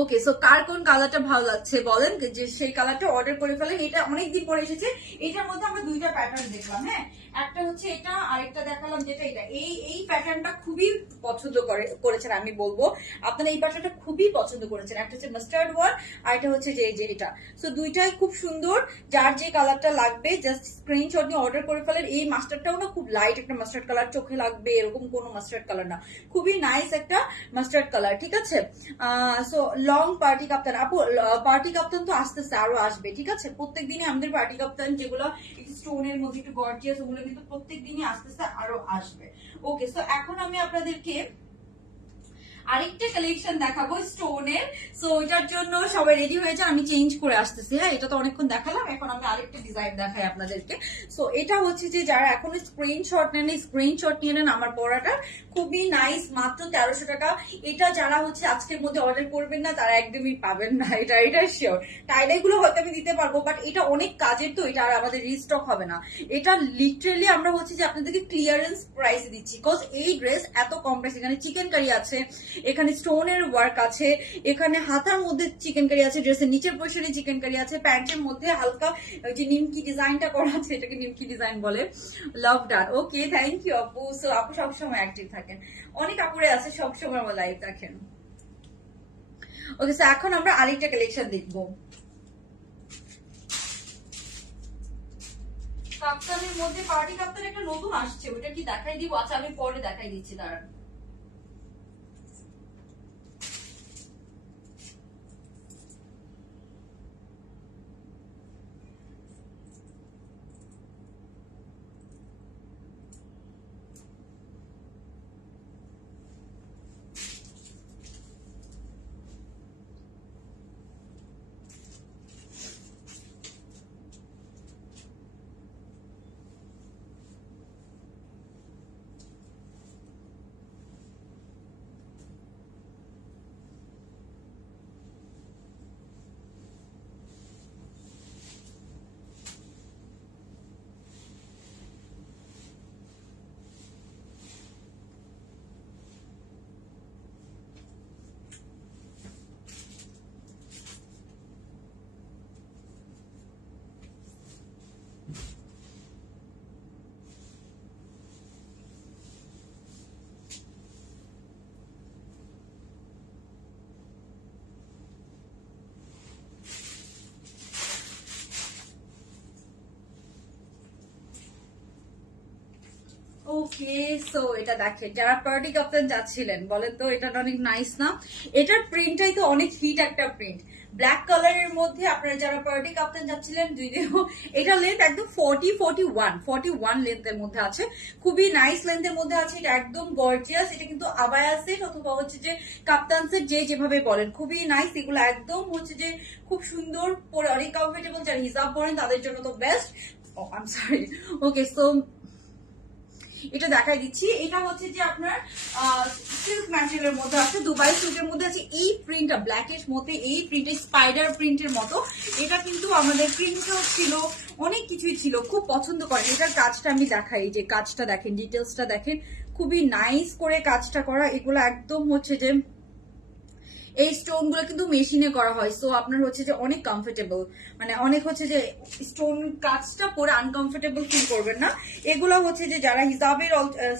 ওকে, সো কার কোন কালারটা ভালো লাগছে বলেন, যে সেই কালারটা অর্ডার করে ফেলেন। এটা অনেকদিন পরে এসেছে। এটার মধ্যে আমরা দুইটা প্যাটার্ন দেখলাম, হ্যাঁ, একটা হচ্ছে এটা, আরেকটা দেখালাম যেটা এটা। এই প্যাটার্নটা খুবই পছন্দ করেছেন, আমি বলবো আপনারা এই প্যাটার্নটা খুবই পছন্দ করেছেন। একটা হচ্ছে মাস্টার্ড ওয়ান, আর এটা হচ্ছে যে এটা। সো দুইটাই খুব সুন্দর, যার যে কালারটা লাগবে জাস্ট স্ক্রিনশট নিয়ে অর্ডার করে ফেলেন। এই মাস্টার্ডটাও না খুব লাইট একটা মাস্টার্ড কালার, চোখে লাগবে এরকম কোনো মাস্টার্ড কালার না, খুবই নাইস একটা মাস্টার্ড কালার, ঠিক আছে। সো লং পার্টি কাপ্তান আপু, পার্টি কাপ্তান তো আস্তে আস্তে আরো আসবে, ঠিক আছে। প্রত্যেক দিনই আমাদের পার্টি কাপ্তান যেগুলো একটু স্টোনের মধ্যে একটু গর্জিয়াস, ওগুলো কিন্তু প্রত্যেক দিনই আস্তে আস্তে আরো আসবে। ওকে, সো এখন আমি আপনাদেরকে আরেকটা কালেকশন দেখাবো স্টোনের। সো এটার জন্য সবাই রেডি হয়েছে, আমি চেঞ্জ করে আসতেছি। হ্যাঁ, এটা তো অনেকক্ষণ দেখালাম, এখন আমি আরেকটা ডিজাইন দেখাই আপনাদেরকে। সো এটা হচ্ছে যে যারা এখন স্ক্রিনশট নেন, স্ক্রিনশট নিয়ে নেন আমার পড়াটা, খুবই নাইস, মাত্র 1300 টাকা। এটা যারা হচ্ছে আজকের মধ্যে অর্ডার করবেন না তারা একদমই পাবেন না, এটা শিওর। টাইডাই গুলো হয়তো আমি দিতে পারবো, বাট এটা অনেক কাজের, তো এটা আর আমাদের রিস্টক হবে না। এটা লিটারেলি আমরা হচ্ছে যে আপনাদেরকে ক্লিয়ারেন্স প্রাইস দিচ্ছি, বিকজ এই ড্রেস এত কম প্রাইস। এখানে চিকেন কারি আছে, এখানে স্টোনের ওয়ার্ক আছে, এখানে হাতার মধ্যে চিকেন কারি আছে, ড্রেসের নিচের পোর্শনে চিকেন কারি আছে, প্যান্টের মধ্যে হালকা যে নিমকি ডিজাইনটা করা আছে, এটাকে নিমকি ডিজাইন বলে। Love that. Okay, thank you আপু। সো আপু সবসময় অ্যাক্টিভ থাকেন, অনেক আপুরে আছে সবসময় আমার লাইভ দেখেন। ওকে, সো এখন আমরা আরেকটা কালেকশন দেখবো। কাপ্তানের মধ্যে পার্টি কাপ্তান একটা নতুন আসছে, ওটা কি দেখাই দিব? আচ্ছা, আমি পরে দেখাই দিচ্ছি, দাঁড়ান। ওকে, সো এটা দেখেন, যারা পার্টি কাপ্তান যাচ্ছিলেন বলেন তো, এটা অনেক নাইস না? এটার প্রিন্টটাই তো অনেক হিট একটা প্রিন্ট, ব্ল্যাক কালারের মধ্যে। আপনারা যারা পার্টি কাপ্তান যাচ্ছিলেন, এটা লেন্থ একদম 41 লেন্থের মধ্যে আছে, খুবই নাইস লেন্থের মধ্যে আছে। এটা একদম গর্জিয়াস, এটা কিন্তু আবায়া সেট অথবা হচ্ছে যে কাপ্তান সেট, যে যেভাবে বলেন, খুবই নাইস। এগুলো একদম হচ্ছে যে খুব সুন্দর পরে, অনেক কমফোর্টেবল। যারা হিজাব পরেন তাদের জন্য তো best. Oh I am sorry. Okay, so এটা দেখাই দিচ্ছি। এটা হচ্ছে যে আপনার সিল্ক ম্যাটেরিয়ালের মধ্যে আছে, দুবাই সিল্কের মধ্যে আছে। এই প্রিন্টটা ব্ল্যাকের মধ্যে, এই প্রিন্টটা স্পাইডার প্রিন্টের মতো। এটা কিন্তু আমাদের প্রিন্টও ছিল, অনেক কিছুই ছিল, খুব পছন্দ করেন। এটার কাজটা আমি দেখাই, যে কাজটা দেখেন, ডিটেলসটা দেখেন, খুবই নাইস করে কাজটা করা। এগুলো একদম হচ্ছে যে এই স্টোন গুলো কিন্তু মেশিনে করা হয়, সো আপনার হচ্ছে যে অনেক কমফোর্টেবল, মানে অনেক হচ্ছে যে স্টোন কাজটা পরে আনকমফোর্টেবল ফিল করবেন না। এগুলো হচ্ছে যে যারা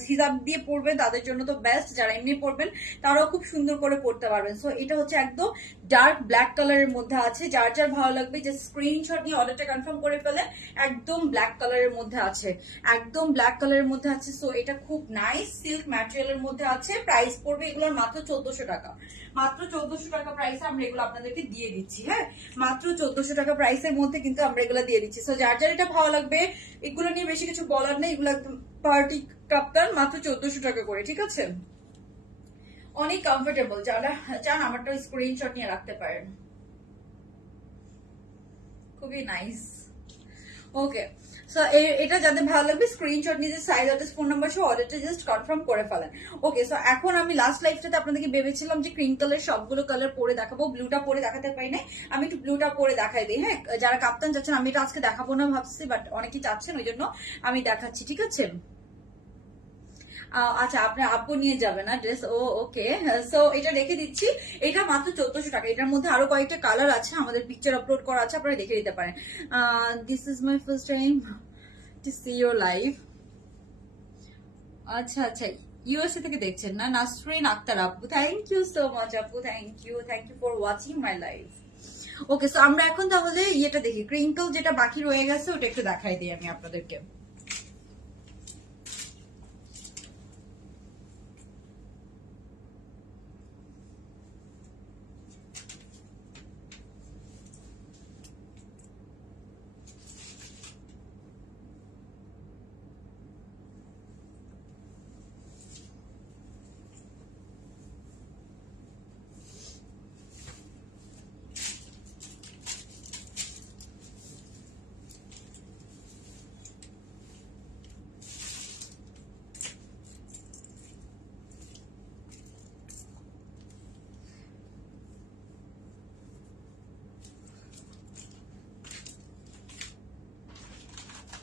হিজাব দিয়ে পরবেন তাদের জন্য তো বেস্ট, যারা এমনি পরবেন তারাও খুব সুন্দর করে পরতে পারবেন। সো এটা হচ্ছে একদম ডার্ক ব্ল্যাক কালারের মধ্যে আছে, যার যার ভালো লাগবে যে স্ক্রিনশট নিয়ে অর্ডারটা কনফার্ম করে ফেলে। একদম ব্ল্যাক কালারের মধ্যে আছে, একদম ব্ল্যাক কালারের মধ্যে আছে। সো এটা খুব নাইস সিল্ক ম্যাটেরিয়ালের মধ্যে আছে। প্রাইস পড়বে এগুলোর মাত্র 1400 টাকা, মাত্র 1400 টাকা প্রাইসে আমরা এগুলো আপনাদেরকে দিয়ে দিচ্ছি। হ্যাঁ, মাত্র 1400 টাকা প্রাইসের মধ্যে কিন্তু আমরা এগুলো দিয়ে দিচ্ছি। সো যার যার এটা ভালো লাগবে, এগুলো নিয়ে বেশি কিছু বলার নেই, এগুলো একদম পার্টি কাপ্তান, মাত্র 1400 টাকা করে, ঠিক আছে? অনেক কমফোর্টেবল, যারা চান আমারটা স্ক্রিনশট নিয়ে রাখতে পারেন, খুবই নাইস। ওকে, সো এটা যাদের ভালো লাগবে স্ক্রিনশট নিয়ে সাইজ অ্যাড্রেস ফোন নাম্বার সহ অর্ডারটা জাস্ট কনফার্ম করে ফেলেন। ওকে, সো এখন আমি লাস্ট লাইফটাতে আপনাদেরকে ভেবেছিলাম যে ক্রিম কালার সবগুলো কালার পরে দেখাবো, ব্লুটা পরে দেখাতে পারি নাই, আমি একটু ব্লুটা পরে দেখাই দিই। হ্যাঁ, যারা কাপ্তান চাচ্ছেন, আমি এটা আজকে দেখাবো না ভাবছি, বাট অনেকেই চাচ্ছেন, ওই জন্য আমি দেখাচ্ছি, ঠিক আছে? আচ্ছা, আপনার আব্বু নিয়ে যাবে না ড্রেস? ও ওকে, সো এটা রেখে দিচ্ছি। এটা মাত্র 1400 টাকা। এটার মধ্যে আরো কয়েকটা কালার আছে, আমাদের পিকচার আপলোড করা আছে, আপনারা দেখে দিতে পারেন। This is my first time to see your live. আচ্ছা আচ্ছা, ইউএসএ থেকে দেখছেন না? নাসরিন আক্তার আপু, থ্যাংক ইউ সো মাচ আপু, thank you for watching my live. Okay, so আমরা এখন তাহলে ইয়েটা দেখি, ক্রিঙ্কল যেটা বাকি রয়ে গেছে ওটা একটু দেখাই দিই আমি আপনাদেরকে।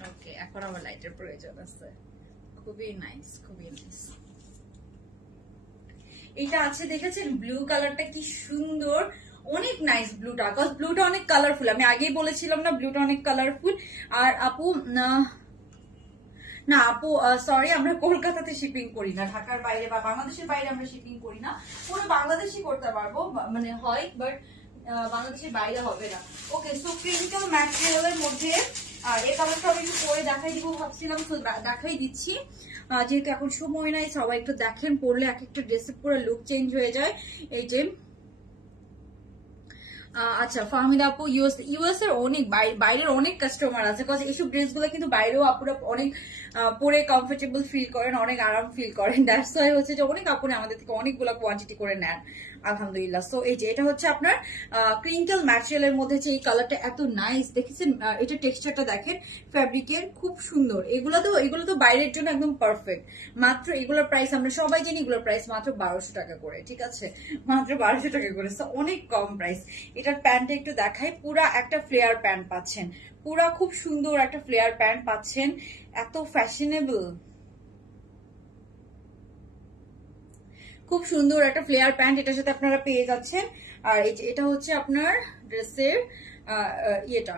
ওকে, এখন আমার লাইটের প্রয়োজন আছে। খুবই নাইস, খুবই নাইস। এটা আছে, দেখেছেন ব্লু কালারটা কি সুন্দর, অনেক নাইস ব্লুটা, বিকজ ব্লুটা অনেক কালারফুল, আমি আগেই বলেছিলাম না ব্লুটা অনেক কালারফুল। আর আপু না আপু, সরি, আমরা কলকাতাতে শিপিং করি না, ঢাকার বাইরে বা বাংলাদেশের বাইরে আমরা শিপিং করি না। পুরো বাংলাদেশই করতে পারবো, মানে হয়, বাট বাংলাদেশের বাইরে হবে না। ওকে, সো ক্রিমিক্যাল ম্যাটেরিয়ালের মধ্যে এই কালারটা আমি একটু পরে দেখাই দিব ভাবছিলাম, তো দেখাই দিচ্ছি। যেহেতু এখন সময় নাই, সবাই একটু দেখেন, পরলে এক একটা ড্রেসের পুরো লুক চেঞ্জ হয়ে যায়। এই যে আচ্ছা, ফাহমিদা আপু, ইউএস এর অনেক বাইরের অনেক কাস্টমার আছে, বিকজ এইসব ড্রেসগুলো কিন্তু বাইরেও আপুরা অনেক পরে কমফোর্টেবল ফিল করেন, অনেক আরাম ফিল করেন। দ্যাটস ওয়াই হচ্ছে যে অনেক আপুরা আমাদের থেকে অনেকগুলো কোয়ান্টিটি করে নেন, আলহামদুলিল্লাহ। সো এই যে এটা হচ্ছে আপনার ক্রিঙ্কল ম্যাটেরিয়ালের মধ্যে যে এই কালারটা এত নাইস, দেখেছেন? এটা টেক্সচারটা দেখেন, ফ্যাব্রিকের খুব সুন্দর। এগুলো তো বাইরের জন্য একদম পারফেক্ট। মাত্র এগুলোর প্রাইস আমরা সবাই জানি, এগুলোর প্রাইস মাত্র 1200 টাকা করে, ঠিক আছে? মাত্র 1200 টাকা করে, সো অনেক কম প্রাইস। এটার প্যান্টটা একটু দেখাই, পুরা একটা ফ্লেয়ার প্যান্ট পাচ্ছেন, পুরা খুব সুন্দর একটা ফ্লেয়ার প্যান্ট পাচ্ছেন, এত ফ্যাশনেবল, খুব সুন্দর একটা ফ্লেয়ার প্যান্ট এটার সাথে আপনারা পেয়ে যাচ্ছেন। আর এটা হচ্ছে আপনার ড্রেসের ইয়েটা।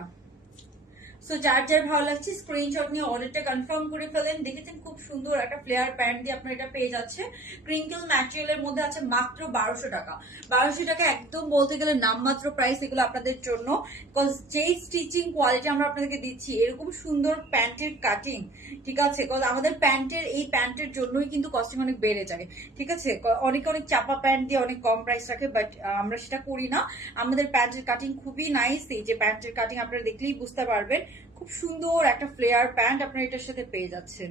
সো যার যার ভালো লাগছে স্ক্রিনশট নিয়ে অর্ডারটা কনফার্ম করে ফেলেন। দেখেছেন খুব সুন্দর একটা ফ্লেয়ার প্যান্ট দিয়ে আপনার এটা পেয়ে যাচ্ছে, ক্রিঙ্কল ম্যাটেরিয়ালের মধ্যে আছে, মাত্র 1200 টাকা। 1200 টাকা একদম বলতে গেলে নামমাত্র প্রাইস এগুলো আপনাদের জন্য, বিকজ যেই স্টিচিং কোয়ালিটি আমরা আপনাদেরকে দিচ্ছি, এরকম সুন্দর প্যান্টের কাটিং, ঠিক আছে? বিকজ আমাদের এই প্যান্টের জন্যই কিন্তু কস্টিং অনেক বেড়ে যায়, ঠিক আছে? অনেক অনেক চাপা প্যান্ট দিয়ে অনেক কম প্রাইস রাখে, বাট আমরা সেটা করি না। আমাদের প্যান্টের কাটিং খুবই নাইস, এই যে প্যান্টের কাটিং আপনারা দেখলেই বুঝতে পারবেন, খুব সুন্দর একটা ফ্লেয়ার প্যান্ট আপনারা এটার সাথে পেয়ে যাচ্ছেন।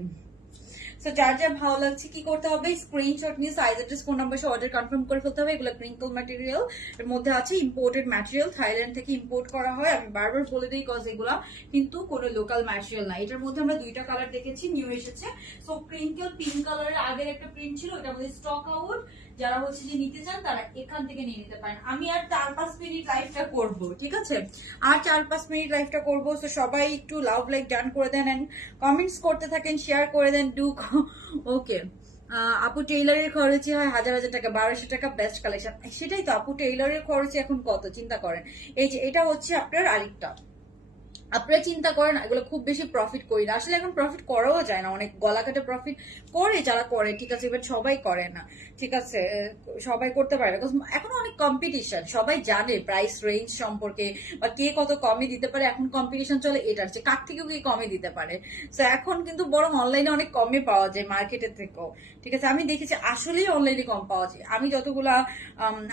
সো যার যার ভালো লাগছে কি করতে হবে, স্ক্রিনশট নিয়ে সাইজ অ্যাড্রেস ফোন নাম্বার সহ অর্ডার কনফার্ম করে ফেলতে হবে। এগুলো ক্রিঙ্কল ম্যাটেরিয়াল এর মধ্যে আছে, ইম্পোর্টেড ম্যাটেরিয়াল, থাইল্যান্ড থেকে ইম্পোর্ট করা হয়। আমি বারবার বলে দিই, কজ এগুলা কিন্তু কোনো লোকাল ম্যাটেরিয়াল না। এটার মধ্যে আমরা দুইটা কালার দেখেছি, নিউ এসেছে। সো ক্রিঙ্কল পিঙ্ক কালারের আগের একটা প্রিন্ট ছিল, এটা আমাদের স্টক আউট। যারা হচ্ছে যে নিতে চান তারা এখান থেকে নিয়ে নিতে পারেন। আমি আর 4-5 মিনিট লাইভটা করব, ঠিক আছে? আর 4-5 মিনিট লাইভটা করবো, তো সবাই একটু লাভ লাইক ডান করে দেন, এন্ড কমেন্টস করতে থাকেন, শেয়ার করে দেন, ডু। ওকে, আপু টেইলরের খরচে হয় হাজার হাজার টাকা, 1200 টাকা বেস্ট কালেকশন। সেটাই তো আপু, টেইলরের খরচে এখন কত চিন্তা করেন। এই যে এটা হচ্ছে আপনার আরেকটা, আপনারা চিন্তা করেন এগুলো খুব বেশি প্রফিট করি না, আসলে এখন প্রফিট করাও যায় না, অনেক গলা কাটে প্রফিট করে যারা করে, ঠিক আছে, বাট সবাই করে না, ঠিক আছে, সবাই করতে পারে না, এখন অনেক কম্পিটিশন, সবাই জানে প্রাইস রেঞ্জ সম্পর্কে বা কে কত কমে দিতে পারে, এখন কম্পিটিশন চলে এটার যে কার থেকেও কে কমে দিতে পারে। তো এখন কিন্তু বরং অনলাইনে অনেক কমে পাওয়া যায় মার্কেটের থেকেও, ঠিক আছে, আমি দেখেছি আসলেই অনলাইনে কম পাওয়া যায়। আমি যতগুলা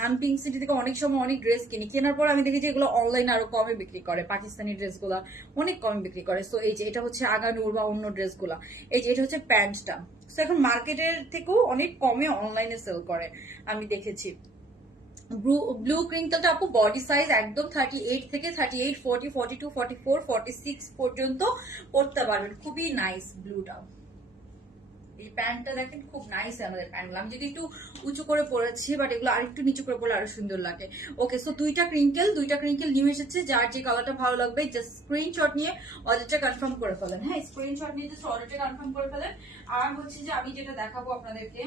আমি পিঙ্ক সিটি থেকে অনেক সময় অনেক ড্রেস কিনি, কেনার পর আমি দেখেছি এগুলো অনলাইনে আরো কমে বিক্রি করে, পাকিস্তানি ড্রেসগুলা অনেক কমে বিক্রি করে। সো এই যে এটা হচ্ছে আগানুর বা অন্য ড্রেসগুলা, এই যে এটা হচ্ছে প্যান্টটা, সো এখন মার্কেটের থেকেও অনেক কমে অনলাইনে সেল করে আমি দেখেছি। ব্লু ক্রিঙ্কলটা আপু বডি সাইজ একদম 38 থেকে 38, 40, 42, 44, 46 পর্যন্ত পরতে পারবেন, খুবই নাইস ব্লুটা। এই প্যান্টটা দেখেন খুব নাইস আমাদের প্যান্টগুলো, আমি যদি একটু উঁচু করে পরেছি, বাট এগুলো আরেকটু নিচু করে পড়লে আরো সুন্দর লাগে। ওকে, সো দুইটা ক্রিঙ্কেল নিউ এসেছে, যার যে কালারটা ভালো লাগবে জাস্ট স্ক্রিনশট নিয়ে অর্ডারটা কনফার্ম করে ফেলেন। হ্যাঁ, স্ক্রিনশট নিয়ে জাস্ট অর্ডারটা কনফার্ম করে ফেলেন। আর হচ্ছে যে আমি যেটা দেখাবো আপনাদেরকে,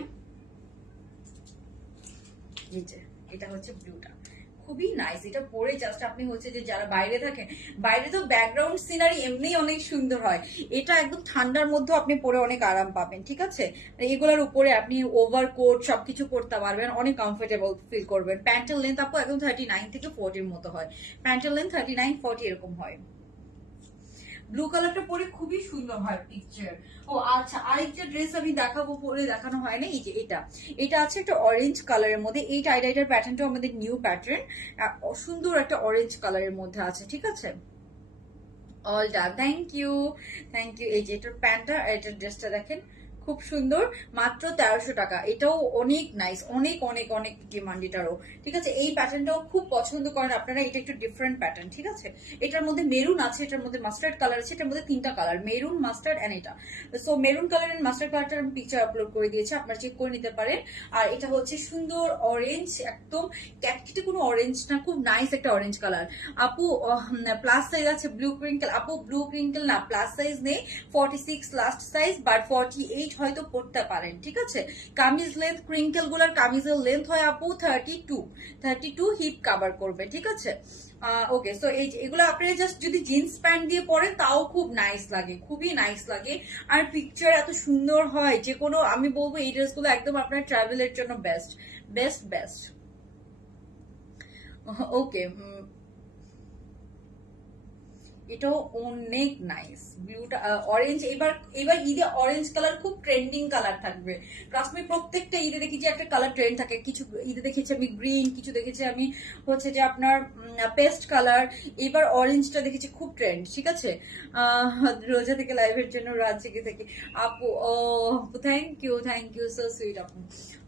এই যে এটা হচ্ছে ব্লুটা, খুবই নাইস, এটা পরে জাস্ট আপনি হচ্ছে যে যারা বাইরে থাকেন, বাইরে তো ব্যাকগ্রাউন্ড সিনারি এমনি অনেক সুন্দর হয়, এটা একদম ঠান্ডার মধ্যে আপনি পরে অনেক আরাম পাবেন, ঠিক আছে, এগুলোর উপরে আপনি ওভারকোট সবকিছু পরতে পারবেন, অনেক কমফোর্টেবল ফিল করবেন। প্যান্টের লেন্থ আপু একদম 39 থেকে 40 মতো হয়, প্যান্টের লেন্থ 39-40 এরকম হয়। ব্লু কালারটা পরে খুবই সুন্দর হয় পিকচার। ও আচ্ছা, আরেকটা ড্রেস আমি দেখাবো, পরে দেখানো হয় না, এই যে এটা, এটা আছে একটা অরেঞ্জ কালারের মধ্যে, এই টাইডাইটার প্যাটার্নটা আমাদের নিউ প্যাটার্ন, সুন্দর একটা অরেঞ্জ কালারের মধ্যে আছে, ঠিক আছে, all done, thank you, thank you. এই যে এটার প্যান্টটা, এটার ড্রেসটা দেখেন খুব সুন্দর, মাত্র 1300 টাকা, এটাও অনেক নাইস, অনেক অনেক অনেক ডিমান্ড এটারও, ঠিক আছে, এই প্যাটার্নটাও খুব পছন্দ করেন আপনারা, এটা একটু ডিফারেন্ট প্যাটার্ন, ঠিক আছে, এটার মধ্যে মেরুন আছে, এটার মধ্যে মাস্টার্ড কালার আছে, এটার মধ্যে 3টা কালার, মেরুন, মাস্টার্ড এন্ড এটা। So maroon colour and mustard কালারটার আমি পিকচার আপলোড করে দিয়েছি, আপনারা চেক করে নিতে পারেন। আর এটা হচ্ছে সুন্দর অরেঞ্জ, একদম ক্যাটকিটে কোনো অরেঞ্জ না, খুব নাইস একটা অরেঞ্জ কালার। আপু প্লাস সাইজ আছে ব্লু ক্রিঙ্কেল, আপু ব্লু ক্রিঙ্কেল না, প্লাস সাইজ নেই, 46 লাস্ট সাইজ, বাট 48 হয়তো পড়তে পারেন, ঠিক আছে। কামিজ লেন্থ, ক্রিঙ্কেল গুলার কামিজের লেন্থ হয় আপু 32 হিপ কভার করবে, ঠিক আছে। ওকে, সো এগুলো আপনারা জাস্ট যদি জিন্স প্যান্ট দিয়ে পরেন তাও খুব নাইস লাগে, খুবই নাইস লাগে, আর পিকচার এত সুন্দর হয় যে কোনো, আমি বলবো এই ড্রেসগুলো একদম আপনার ট্রাভেলের জন্য বেস্ট বেস্ট বেস্ট। ওকে, এটাও অনেক নাইস ব্লুটা, অরেঞ্জ, এবার এবার ঈদে অরেঞ্জ কালার খুব ট্রেন্ডিং কালার থাকবে, কাশ্মীর প্রত্যেকটা ঈদে দেখি যে একটা কালার ট্রেন্ড থাকে, কিছু ঈদে দেখেছি আমি গ্রিন, কিছু দেখেছি আমি হচ্ছে যে আপনার পেস্ট কালার, এবার অরেঞ্জটা দেখেছি খুব ট্রেন্ড, ঠিক আছে। রোজা থেকে লাইভের জন্য রাত জেগে থেকে আপু, ও থ্যাংক ইউ সো সুইট আপু।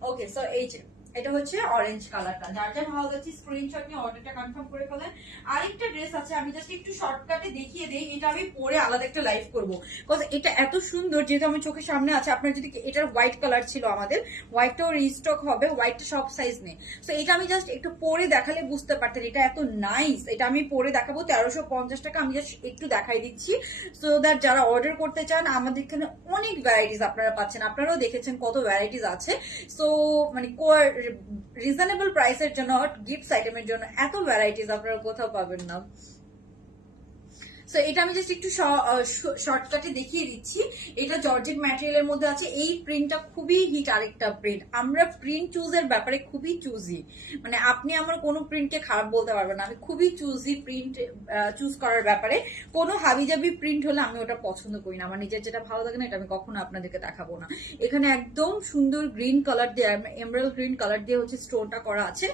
ওকে, সো এই যে এটা হচ্ছে অরেঞ্জ কালারটা, যার যার ভালো লাগছে স্ক্রিনশট নিয়ে অর্ডারটা কনফার্ম করে ফেলেন। আরেকটা ড্রেস আছে, আমি জাস্ট একটু শর্টকাটে দেখিয়ে দেই, এটা আমি পরে আলাদা একটা লাইভ করবো, বিকজ এটা এত সুন্দর, যেহেতু আমার চোখের সামনে আছে। আপনার যদি, এটার হোয়াইট কালার ছিল আমাদের, হোয়াইটটাও রিস্টক হবে, হোয়াইটটা সব সাইজ নেই, তো এটা আমি জাস্ট একটু পরে দেখালে বুঝতে পারতেন, এটা এত নাইস, এটা আমি পরে দেখাবো 1350 টাকা, আমি জাস্ট একটু দেখাই দিচ্ছি, সো দ্যাট যারা অর্ডার করতে চান, আমাদের এখানে অনেক ভ্যারাইটিস আপনারা পাচ্ছেন, আপনারাও দেখেছেন কত ভ্যারাইটিস আছে, সো মানে রিজনেবল প্রাইসের জন্য, গিফট আইটেমের জন্য এত ভ্যারাইটিস আপনারা কোথাও পাবেন না। সো এটা আমি জাস্ট একটু শর্টকাটে দেখিয়ে দিচ্ছি, এটা জর্জেট ম্যাটেরিয়ালের মধ্যে আছে, এই প্রিন্টটা খুবই হিট আরেকটা প্রিন্ট, আমরা প্রিন্ট চুজের ব্যাপারে খুবই চুজি, মানে আপনি আমার কোনো প্রিন্টকে খারাপ বলতে পারবেন না, আমি খুবই চুজি প্রিন্ট চুজ করার ব্যাপারে, কোনো হাবিজাবি প্রিন্ট হলে আমি ওটা পছন্দ করি না, আমার নিজের যেটা ভালো লাগে না এটা আমি কখনো আপনাদেরকে দেখাবো না। এখানে একদম সুন্দর গ্রিন কালার দিয়ে, এমরাল্ড গ্রিন কালার দিয়ে হচ্ছে স্টোনটা করা আছে,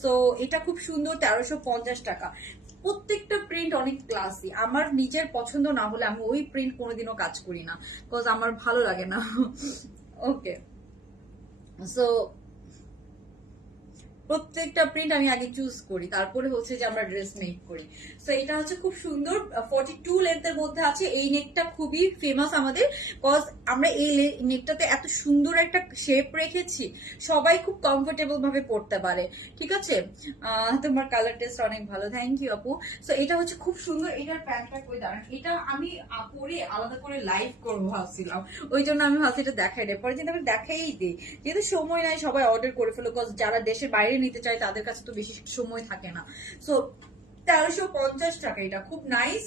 সো এটা খুব সুন্দর, 1350 টাকা। প্রত্যেকটা প্রিন্ট অনেক ক্লাসি, আমার নিজের পছন্দ না হলে আমি ওই প্রিন্ট কোনোদিনও কাজ করি না, বিকজ আমার ভালো লাগে না। ওকে, সো প্রত্যেকটা প্রিন্ট আমি আগে চুজ করি, তারপরে হচ্ছে যে আমরা ড্রেস মেক করি। সো এটা হচ্ছে খুব সুন্দর 42 লেন্থের মধ্যে আছে। এই নেকটা খুবই ফেমাস আমাদের, কজ আমরা এই নেকটাতে এত সুন্দর একটা শেপ রেখেছি, সবাই খুব কমফোর্টেবল ভাবে পড়তে পারে। ঠিক আছে, তোমার কালার টেস্ট অনেক ভালো, থ্যাংক ইউ আপু। সো এটা হচ্ছে খুব সুন্দর। এটার প্যান্টটা কই দাঁড়ান, এটা আমি পরে আলাদা করে লাইভ করবো ভাবছিলাম, ওই জন্য আমি ভাবছি এটা দেখাই দেয়, পরে কিন্তু আমি দেখাই দিই, যেহেতু সময় নাই সবাই অর্ডার করে ফেলো, কজ যারা দেশের বাইরে নিতে চায় তাদের কাছে তো বেশি সময় থাকে না। সো 1350 টাকা, এটা খুব নাইস,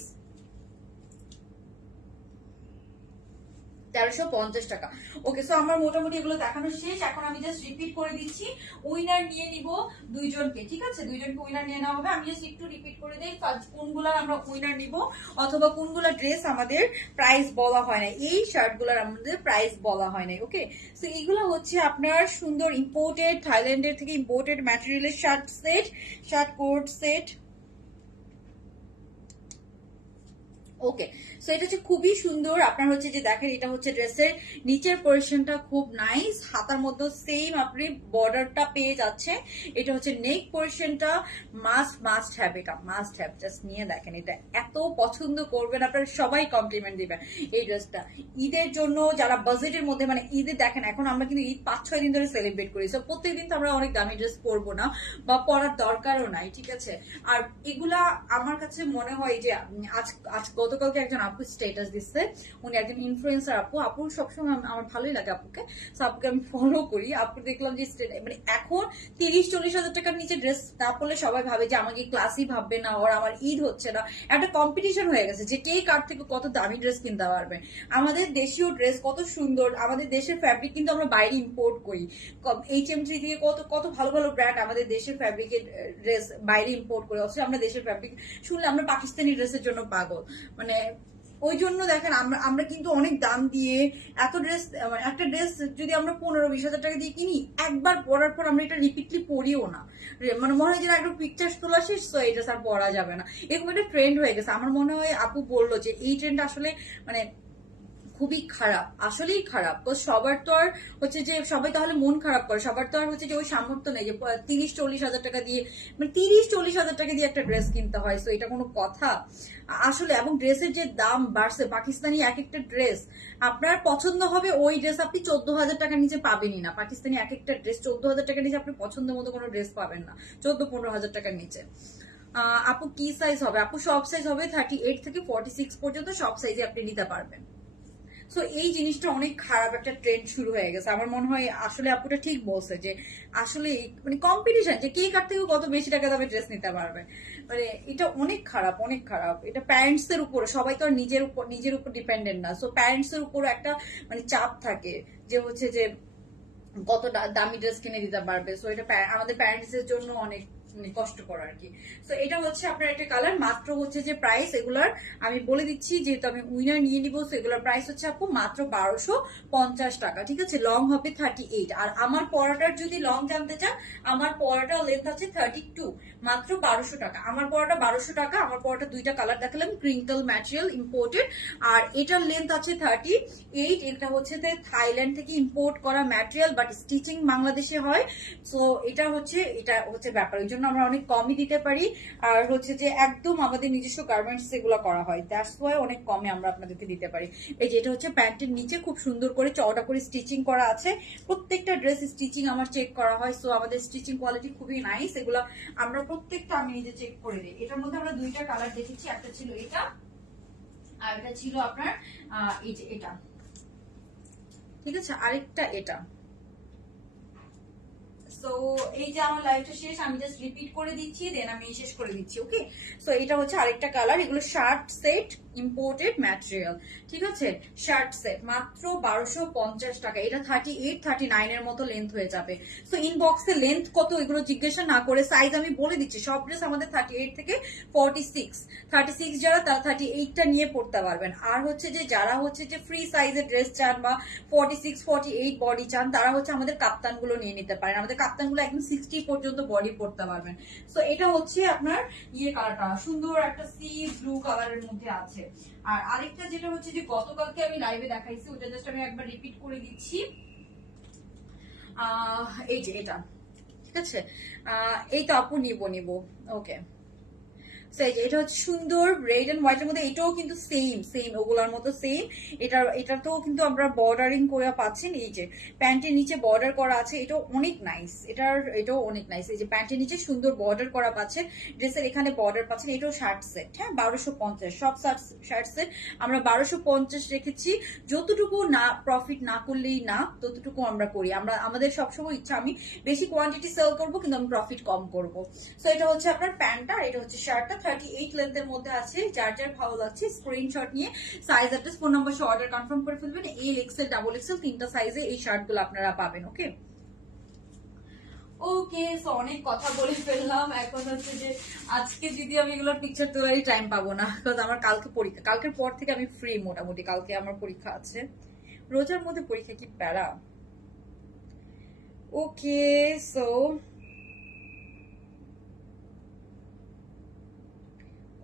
1350 টাকা। ওকে, সো আমার মোটামুটি এগুলো দেখানো শেষ। এখন আমি জাস্ট রিপিট করে দিচ্ছি, উইনার নিয়ে নিব দুইজনকে। ঠিক আছে, দুইজনকে উইনার নিয়ে নেওয়া হবে। আমি জাস্ট একটু রিপিট করে দিই কোনগুলার আমরা উইনার নিব, অথবা কোনগুলা ড্রেস আমাদের প্রাইস বলা হয় না, এই শার্টগুলার আমাদের প্রাইস বলা হয় না। ওকে, সো এইগুলো হচ্ছে আপনার সুন্দর ইম্পোর্টেড, থাইল্যান্ডের থেকে ইম্পোর্টেড ম্যাটেরিয়ালের shirt set, shirt coat set. Okay, so এটা হচ্ছে খুবই সুন্দর। আপনার হচ্ছে যে দেখেন, এটা হচ্ছে ড্রেসের নিচের পোর্শনটা খুব নাইস, হাতার মধ্যে সেম আপনি বর্ডারটা পেয়ে যাচ্ছে। এটা হচ্ছে নেক পোর্শনটা, মাস্ট হ্যাভ, এটা মাস্ট হ্যাভ, জাস্ট নিয়ে দেখেন, এটা এত পছন্দ করবেন আপনারা, সবাই কমপ্লিমেন্ট দিবেন এই ড্রেসটা ঈদের জন্য। যারা বাজেটের মধ্যে, মানে ঈদে দেখেন এখন আমরা কিন্তু ঈদ 5-6 দিন ধরে সেলিব্রেট করি, সো প্রত্যেকদিন তো আমরা অনেক দামি ড্রেস পরবো না, বা পরার দরকারও নাই। ঠিক আছে, আর এগুলা আমার কাছে মনে হয় যে আজ গতকালকে একজন আপু স্ট্যাটাস দিচ্ছে, উনি একজন ইনফ্লুয়েন্সার আপু, আপুর সবসময় আমার ভালোই লাগে আপুকে, সো আপুকে আমি ফলো করি। আপু দেখলাম যে মানে এখন 30-40 হাজার টাকার নিচে ড্রেস না পরলে সবাই ভাবে যে আমাকে ক্লাসই ভাববে না, ওর আমার ঈদ হচ্ছে না, একটা কম্পিটিশন হয়ে গেছে যে কে কার থেকে কত দামি ড্রেস কিনতে পারবে। আমাদের দেশীয় ড্রেস কত সুন্দর, আমাদের দেশের ফ্যাব্রিক কিন্তু আমরা বাইরে ইম্পোর্ট করি, HM3 থেকে কত কত ভালো ভালো ব্র্যান্ড আমাদের দেশের ফ্যাব্রিকের ড্রেস বাইরে ইম্পোর্ট করে, অথচ আমরা দেশের ফ্যাব্রিক শুনলে আমরা পাকিস্তানি ড্রেসের জন্য পাগল। মানে ওই জন্য দেখেন আমরা কিন্তু অনেক দাম দিয়ে এত ড্রেস, একটা ড্রেস যদি আমরা 15-20 হাজার টাকা দিয়ে কিনি, একবার পরার পর আমরা এটা রিপিটলি পরিও না, মানে মনে হয় যে একটা পিকচার তোলা শেষ, তো এই ড্রেস আর পরা যাবে না, এরকম একটা ট্রেন্ড হয়ে গেছে। আমার মনে হয় আপু বললো যে এই ট্রেন্ড আসলে মানে খুবই খারাপ, আসলেই খারাপ। সবার তো আর হচ্ছে যে সবাই তাহলে মন খারাপ করে, সবার তো আর হচ্ছে যে ওই সামর্থ্য নেই যে 30-40 হাজার টাকা দিয়ে, মানে 30-40 হাজার টাকা দিয়ে একটা ড্রেস কিনতে হয়, তো এটা কোনো কথা আসলে। এবং ড্রেসের যে দাম বাড়ছে, পাকিস্তানি এক একটা ড্রেস আপনার পছন্দ হবে, ওই ড্রেস আপনি 14,000 টাকার নিচে পাবেনই না। পাকিস্তানি এক একটা ড্রেস 14,000 টাকার নিচে আপনি পছন্দ মতো কোনো ড্রেস পাবেন না 14-15 হাজার টাকার নিচে। আপু কি সাইজ হবে? আপু সব সাইজ হবে, 38 থেকে 46 পর্যন্ত সব সাইজে আপনি নিতে পারবেন। সো এই জিনিসটা অনেক খারাপ একটা ট্রেন্ড শুরু হয়ে গেছে। আমার মনে হয় আসলে আপুটা ঠিক বলছে যে আসলে মানে কম্পিটিশন, যে কে কার থেকে কত বেশি টাকা দামে ড্রেস নিতে পারবে, মানে এটা অনেক খারাপ, অনেক খারাপ। এটা প্যারেন্টস এর উপরে, সবাই তো আর নিজের উপর ডিপেন্ডেন্ট না, সো প্যারেন্টস এর উপর একটা মানে চাপ থাকে যে হচ্ছে যে কত দামি ড্রেস কিনে দিতে পারবে। সো এটা আমাদের প্যারেন্টস এর জন্য অনেক কষ্টকর আর কি। সো এটা হচ্ছে আপনার একটা কালার, মাত্র হচ্ছে যে প্রাইস এগুলার আমি বলে দিচ্ছি, যেহেতু আমি উইনার নিয়ে নিবো, সো এগুলোর প্রাইস হচ্ছে আপু মাত্র 1250 টাকা। ঠিক আছে, লং হবে 38, আর আমার পরাটার যদি লং জানতে চান, আমার পরাটার লেন্থ আছে 32, মাত্র 1200 টাকা। আমার পরাটা 1200 টাকা। আমার পরাটা দুইটা কালার দেখালাম, ক্রিঙ্কল ম্যাটেরিয়াল ইম্পোর্টেড, আর এটার লেন্থ আছে 38। এটা হচ্ছে থাইল্যান্ড থেকে ইম্পোর্ট করা ম্যাটেরিয়াল, বাট স্টিচিং বাংলাদেশে হয়। সো এটা হচ্ছে ব্যাপার, ওই জন্য আমরা অনেক কমই দিতে পারি, আর হচ্ছে যে একদম আমাদের নিজস্ব গার্মেন্টস এগুলো করা হয়, দ্যাটস ওয়াই অনেক কমে আমরা আপনাদেরকে দিতে পারি। এই যে এটা হচ্ছে প্যান্টের নিচে খুব সুন্দর করে চওড়া করে স্টিচিং করা আছে, প্রত্যেকটা ড্রেস স্টিচিং আমার চেক করা হয়, সো আমাদের স্টিচিং কোয়ালিটি খুবই নাইস। এগুলো আমরা প্রত্যেকটা আমি নিজে চেক করে দিই। এটার মধ্যে আমরা দুইটা কালার দেখেছি, একটা ছিল এটা, আর এটা ছিল আপনার এই যে এটা। ঠিক আছে, আরেকটা এটা। সো এই যে আমার লাইভটা শেষ, আমি জাস্ট রিপিট করে দিচ্ছি, দেন আমি শেষ করে দিচ্ছি। ওকে, সো এটা হচ্ছে আরেকটা কালার। এগুলো শার্ট সেট, ইম্পোর্টেড ম্যাটেরিয়াল। ঠিক আছে, শার্ট সেট মাত্র 1250 টাকা। এটা 38-39 এর মতো লেন্থ হয়ে যাবে। সো ইনবক্সে লেন্থ কত এগুলো জিজ্ঞাসা না করে সাইজ আমি বলে দিচ্ছি। সব ড্রেস আমাদের 38 থেকে 46 যারা, তারা 38টা নিয়ে পড়তে পারবেন। আর হচ্ছে যে যারা হচ্ছে যে ফ্রি সাইজের ড্রেস চান বা 46-48 বডি চান, তারা হচ্ছে আমাদের কাপ্তানগুলো নিয়ে নিতে পারেন। আমাদের কাপ্তানগুলো একদম 60 পর্যন্ত বডি পড়তে পারবেন। সো এটা হচ্ছে আপনার ইয়ে কালারটা, সুন্দর একটা সি ব্লু কালারের মধ্যে আছে। আর আরেকটা যেটা হচ্ছে যে গতকালকে আমি লাইভে দেখাইছি, ওটা জাস্ট আমি একবার রিপিট করে দিচ্ছি। এই যে এটা, ঠিক আছে। এই তো আপু নিবো নিবো। ওকে, এটা হচ্ছে সুন্দর রেড এন্ড হোয়াইটের মধ্যে, এটাও কিন্তু সেম সেম ওগুলার মতো সেম। এটাতেও কিন্তু আমরা বর্ডারিং করে পাচ্ছেন, এই যে প্যান্টের নিচে বর্ডার করা আছে, এটাও অনেক নাইস। এটাও অনেক নাইস, এই যে প্যান্টের নিচে সুন্দর বর্ডার করা পাচ্ছেন, ড্রেসের এখানে বর্ডার পাচ্ছেন। এটাও শার্ট সেট, হ্যাঁ 1250, সব শার্ট সেট আমরা 1250 রেখেছি। যতটুকু না প্রফিট না করলেই না, ততটুকু আমরা করি। আমাদের সবসময় ইচ্ছা আমি বেশি কোয়ান্টিটি সেল করবো কিন্তু আমি প্রফিট কম করবো। সো এটা হচ্ছে আপনার প্যান্টটা, আর এটা হচ্ছে শার্টটা। 38 লেন্থের মধ্যে আছে। যার যার ভালো লাগছে স্ক্রিনশট নিয়ে সাইজ, অ্যাড্রেস, ফোন নাম্বার সহ অর্ডার কনফার্ম করে ফেলবেন। এল এক্সেল ডাবল এক্সেল তিনটা সাইজে এই শার্টগুলো আপনারা পাবেন। ওকে ওকে, সো অনেক কথা বলে ফেললাম। এখন হচ্ছে যে আজকে যদি আমি এগুলোর পিকচার তোলারই টাইম পাবো না, বিকজ আমার কালকে পরীক্ষা, কালকের পর থেকে আমি ফ্রি মোটামুটি। কালকে আমার পরীক্ষা আছে, রোজার মধ্যে পরীক্ষা, কি প্যারা। ওকে সো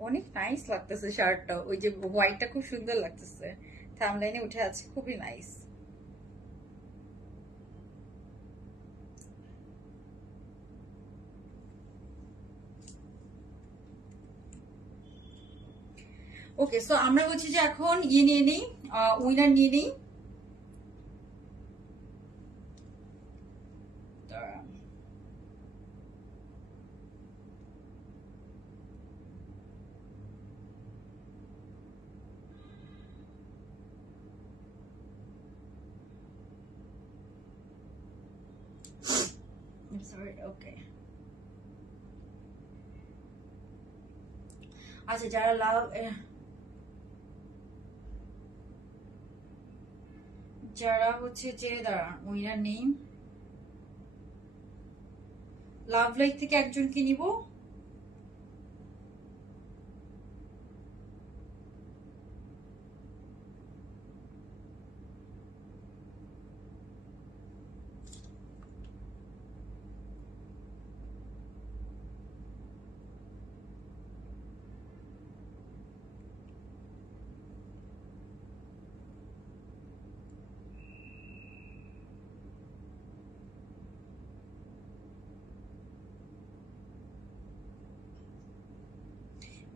অনেক নাইস লাগতেছে শার্টটা, ওই যে হোয়াইটটা খুব সুন্দর লাগতেছে, থামলাইনে উঠে আছে, খুবই নাইস। ওকে সো আমরা হচ্ছে যে এখন ইয়ে নিয়ে নিই, উইনার নিয়ে নিই। ওকে আচ্ছা, যারা যারা হচ্ছে যে দাঁড়ান, উইনার নেই, লাভ লাইফ থেকে একজনকে নিব।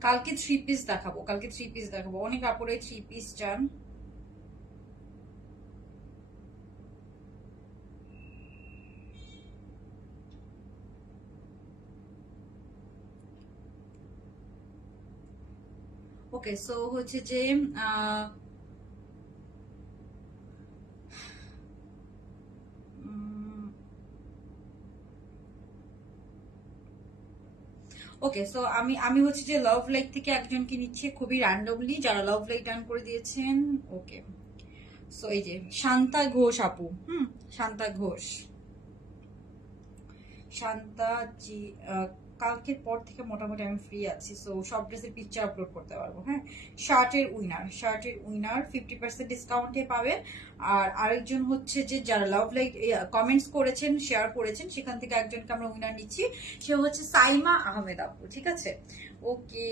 কালকে 3 পিস দেখাবো, কালকে 3 পিস দেখাবো, অনেক কাপড়ে 3 পিস চান। ওকে সো হচ্ছে যে ওকে সো আমি আমি হচ্ছে যে লাভ লাইক থেকে একজনকে নিচ্ছে খুবই র্যান্ডমলি, যারা লাভ লাইক ডান করে দিয়েছেন। ওকে সো এই যে শান্তা ঘোষ আপু, শান্তা ঘোষ, শান্তা জি। কালকের পর থেকে মোটামুটি আমি ফ্রি আছি, সো সব ড্রেসের পিকচার আপলোড করতে পারবো। হ্যাঁ, শার্টের উইনার 50% ডিসকাউন্টে পাবেন। আর আরেকজন হচ্ছে যে যারা লাভ লাইক কমেন্টস করেছেন, শেয়ার করেছেন, সেখান থেকে একজনকে আমরা উইনার নিচ্ছি, সে হচ্ছে সাইমা আহমেদ আপু। ঠিক আছে, ওকে।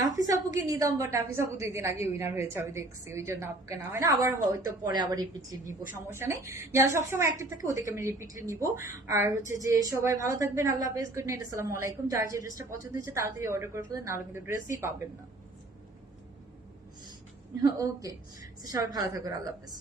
নাফিস আপুকে নিতাম, বাট নাফিস আপু 2 দিন আগে উইনার হয়েছে, আমি দেখছি, ওই জন্য আপুকে না হয় না, আবার হয়তো পরে আবার রিপিটলি নিবো, সমস্যা নেই। যারা সবসময় অ্যাক্টিভ থাকে ওদেরকে আমি রিপিটলি নিবো। আর হচ্ছে যে সবাই ভালো থাকবেন, আল্লাহ হাফেজ, গুড নাইট, আসসালামু আলাইকুম। যার যে ড্রেসটা পছন্দ হয়েছে তাড়াতাড়ি অর্ডার করে ফেলেন, নাহলে কিন্তু ড্রেসই পাবেন না। ওকে, সবাই ভালো থাকবেন, আল্লাহ হাফেজ।